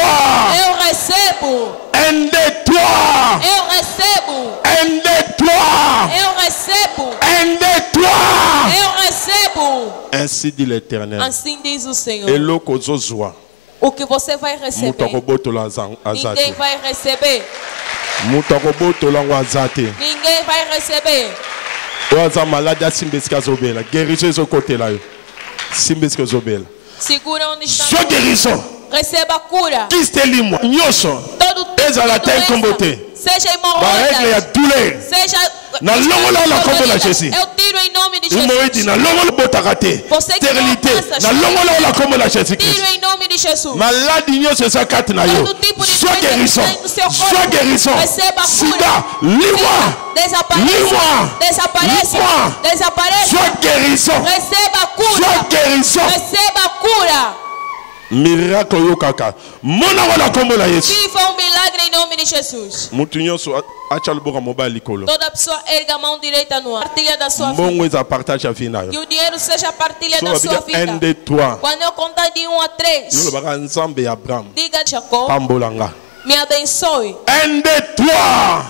Eu recebo. Un de toi. Eu recebo. Un de toi. Eu recebo. Un de toi. Eu recebo. Ainsi dit l'Éternel. Assim diz o Senhor. Eloko zozwa. O que você vai receber, ninguém vai receber. Ninguém vai receber. Segura onde está. Receba cura. Todo tipo de doença, seja hemorroida, seja eu tiro em nome de Jesus. Você que não passa, tiro em nome de Jesus. Todo tipo de doença do seu corpo, receba cura. Desapareça. Receba cura. Receba cura. Miracle yo kaka. Mona wala kombo la Yesu. Viva um milagre em nome de Jesus. Toda pessoa erga a mão direita no ar. Partilha da sua vida. Que o dinheiro seja partilha da sua vida. Quando eu contar de 1 a 3. Diga a Jacó. Me abençoe.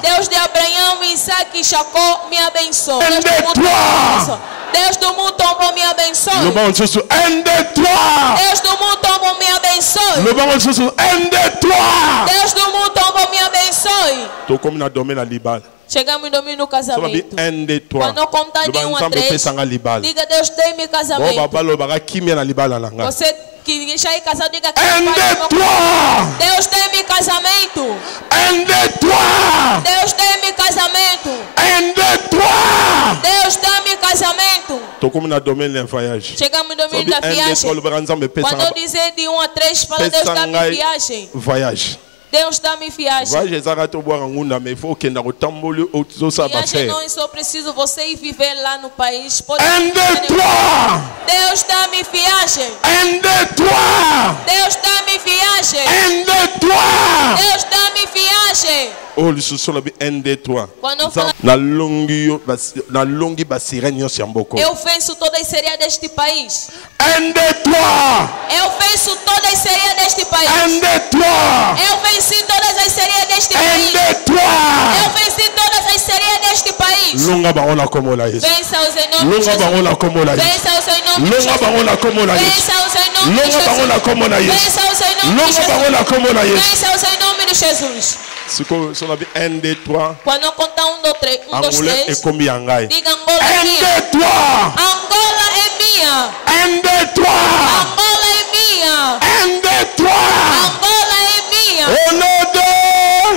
Deus de Abraão, Isaac e Jacó, me abençoe. Deus do mundo tombo, me abençoe. Deus do mundo tombo, me abençoe. Deus do mundo tombo, me abençoe. Chegamos no domingo do casamento. Quando eu contar de 1 a 3, diga Deus dê-me casamento. Você que já é casado, diga que Deus dê-me casamento. Deus dê-me casamento. Deus dê-me casamento. Chegamos no domingo da viagem. Quando eu dizer de 1 a 3, fala Deus dá-me viagem. Deus dá-me viagem. Viagem não é só preciso você ir viver lá no país. Deus dá-me viagem. Deus dá-me viagem. Deus dá-me viagem. Quando eu falo, eu venço toda a sereia deste país. Eu venço toda a sereia deste país. Eu venci todas as sereias deste país. Eu venci todas as sereias deste país. Vença-os em nome de Jesus. Vença-os em nome de Jesus. Vença-os em nome de Jesus. Vença-os em nome de Jesus. Vença-os em nome de Jesus. Quando eu contar 1, 2, 3, diga Angola é minha. Angola é minha. Angola é minha. Angola é minha.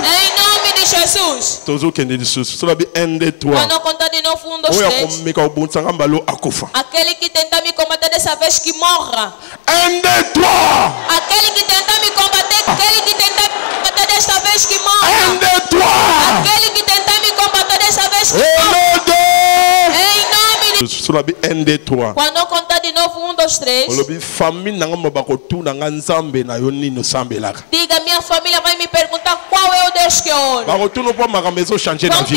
Em nome de Jesus. Quando eu contar de novo 1, 2, 3. Aquele que tenta me combater dessa vez que morra. Aquele que tenta me combater, aquele que tenta me combater desta vez que morra. Aquele que tenta me combater dessa vez que morra. Em nome de Jesus. Quando eu contar de novo, 1, 2, 3. Diga, minha família vai me perguntar qual é o Deus que eu oro. Vão te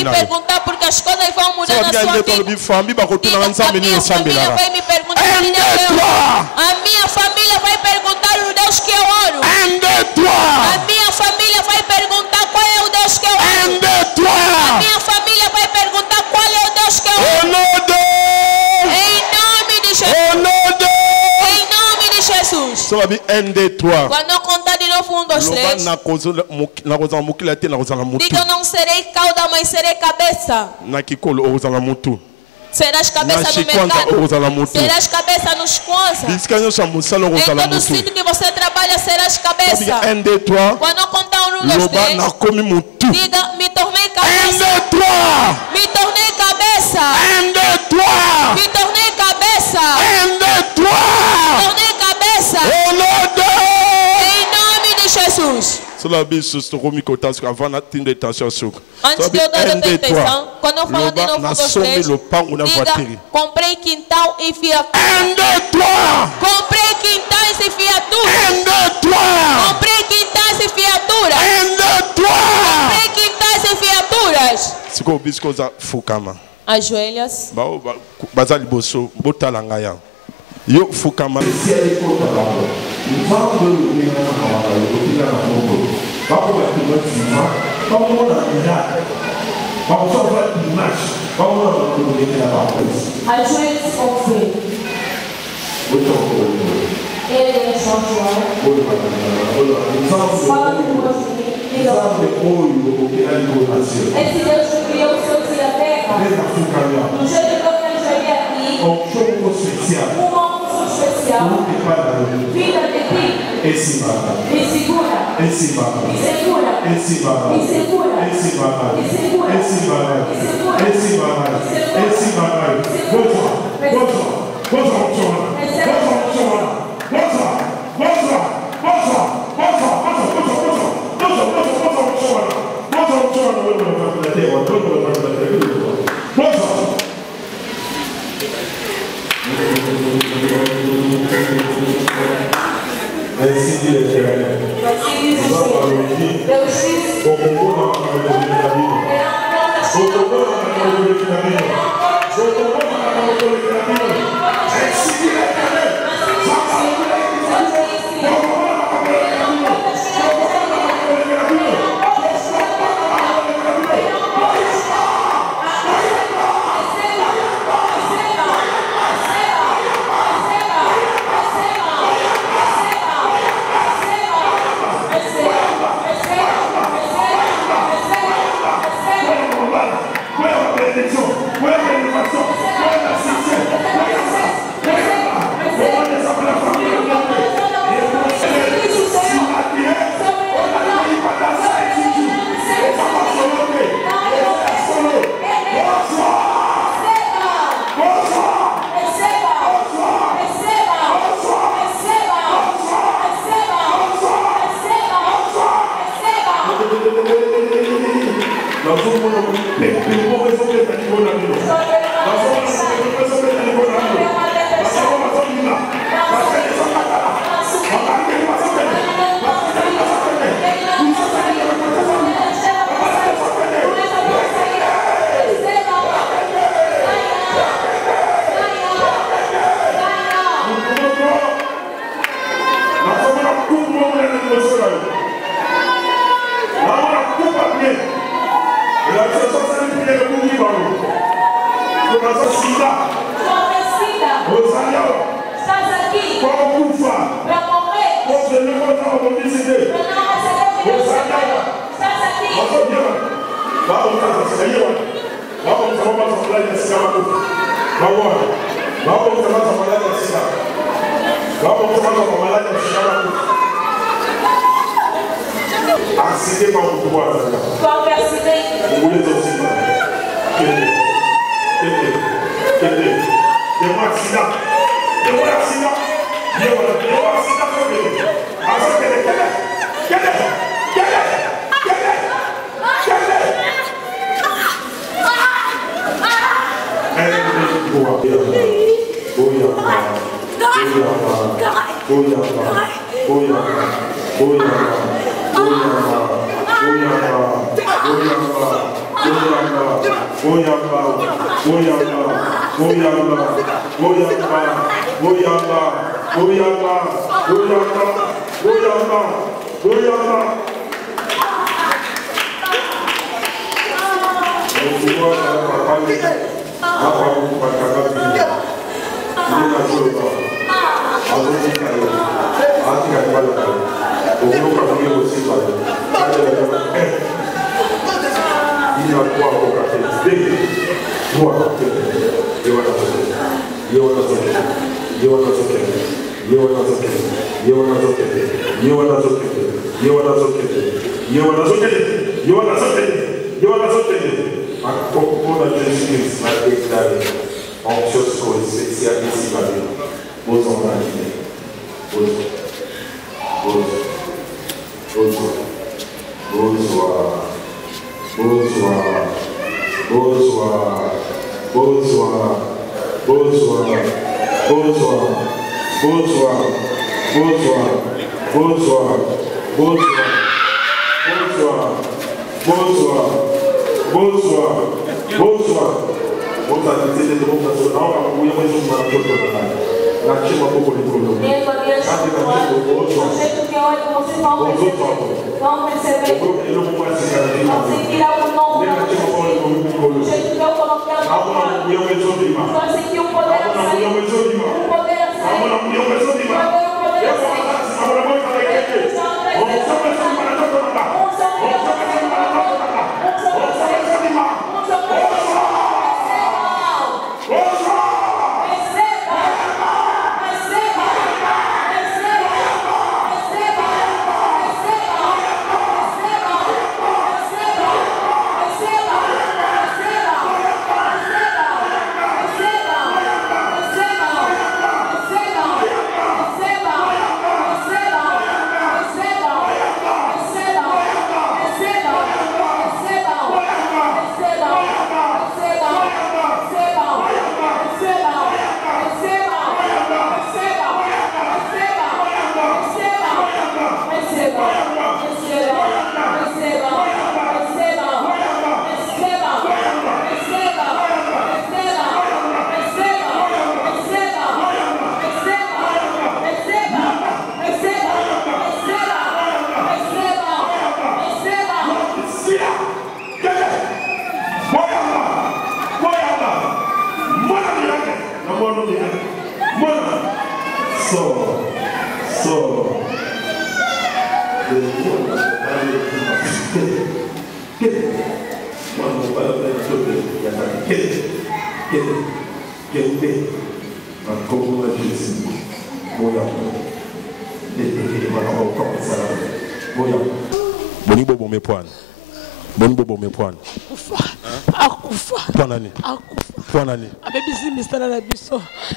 perguntar porque as coisas vão mudar na sua vida. Diga, a minha família vai me perguntar. A minha família vai perguntar o Deus que eu oro. A minha família vai perguntar qual é o Deus que eu oro. A minha família vai perguntar qual é o Deus que eu oro. Em nome de Jesus. Em nome de Jesus. Quando eu contar de novo, 1, 2, 3. Diga, eu não serei cauda, mas serei cabeça. Serás cabeça no mercado. Serás cabeça nos coisas. Em todo sítio que você trabalha, serás cabeça. Quando eu contar 1, 2, 3. Diga, me tornei cabeça. Me tornei cabeça. Me tornei cabeça. Me tornei cabeça. Em nome de Jesus. Antes de eu dar outra intenção, quando eu falo de novo, 1, 2, 3, diga, comprei quintal e viatura. Comprei quintais e viatura. Comprei quintais e viatura. Comprei quintais e viaturas. Ajoelhas. Yo fukama Ajoelhos com fé. Ele é santuário. Fala conosco. Esse Deus que criou os céus e a terra. Do jeito que eu quero chegar aqui. Uma unção especial. Vida de ti. Me segura. Me segura. Me segura. Me segura. Me segura. Me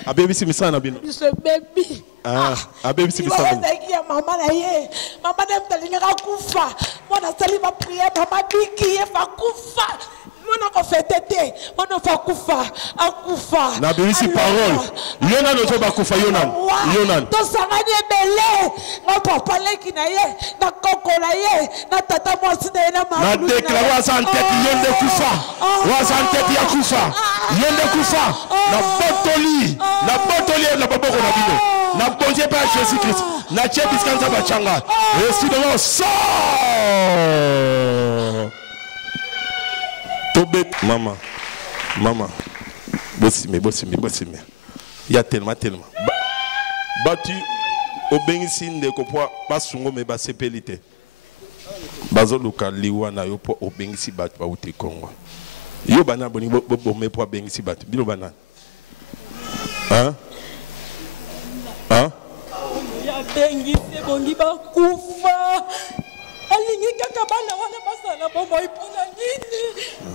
Abebisi misana bino. Baby. Abebisi misana. Mama na ye. Mama na mtalinga kufa. Mwana sali ba prière mama biki ye fa kufa. Mwana ko fetete. Mwana fa kufa. Akufa. Na bebisi parole. Yona nozo ba kufa yona. Yona. To sangani ebele. Na papa leki na ye. Na koko na ye. Na tata mwasi na ye na mama. Na déclare wa santeti yonde kufa. Wa santeti ya kufa. Yonde kufa. Na botoli. Na botoli na baboko na bino. Na bonje pa Jésus Christ. Na tche biskanza bachanga. Resti de l'eau. So. Tobe mama. Mama. Bossime. Ya tellement. Batu obengisi ndeko po basungo me basepelite. Bazo luka liwa na yo po obengisi batu ba uti Kongo. Yo bana boni bo me po obengisi batu. Bilo bana. Hein? Ya bengisi bongi ba kufa. Alingi kaka bana wana basana bombo ipona nini?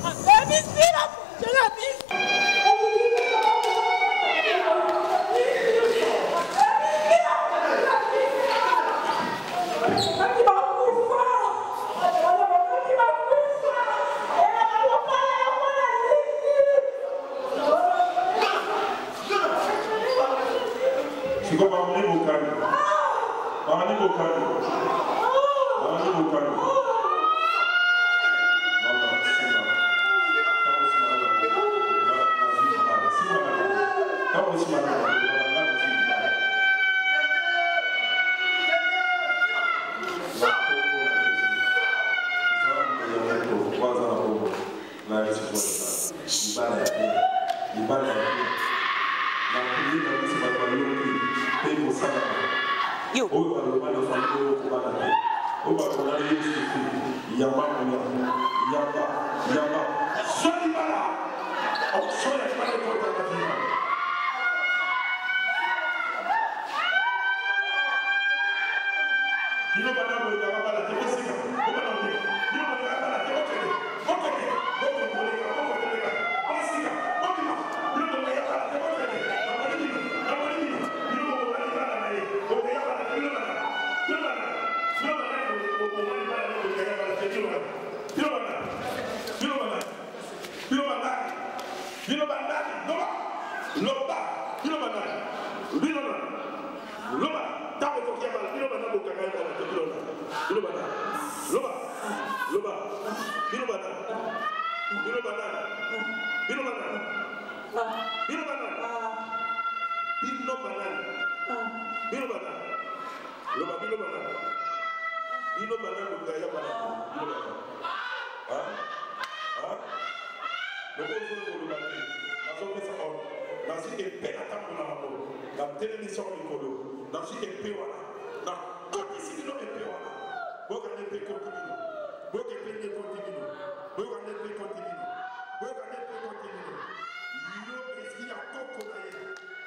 Akani sira jana ni. Siko bamani bokani. Bamani bokani. Bamani bokani.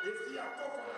Est-ce qu'il y a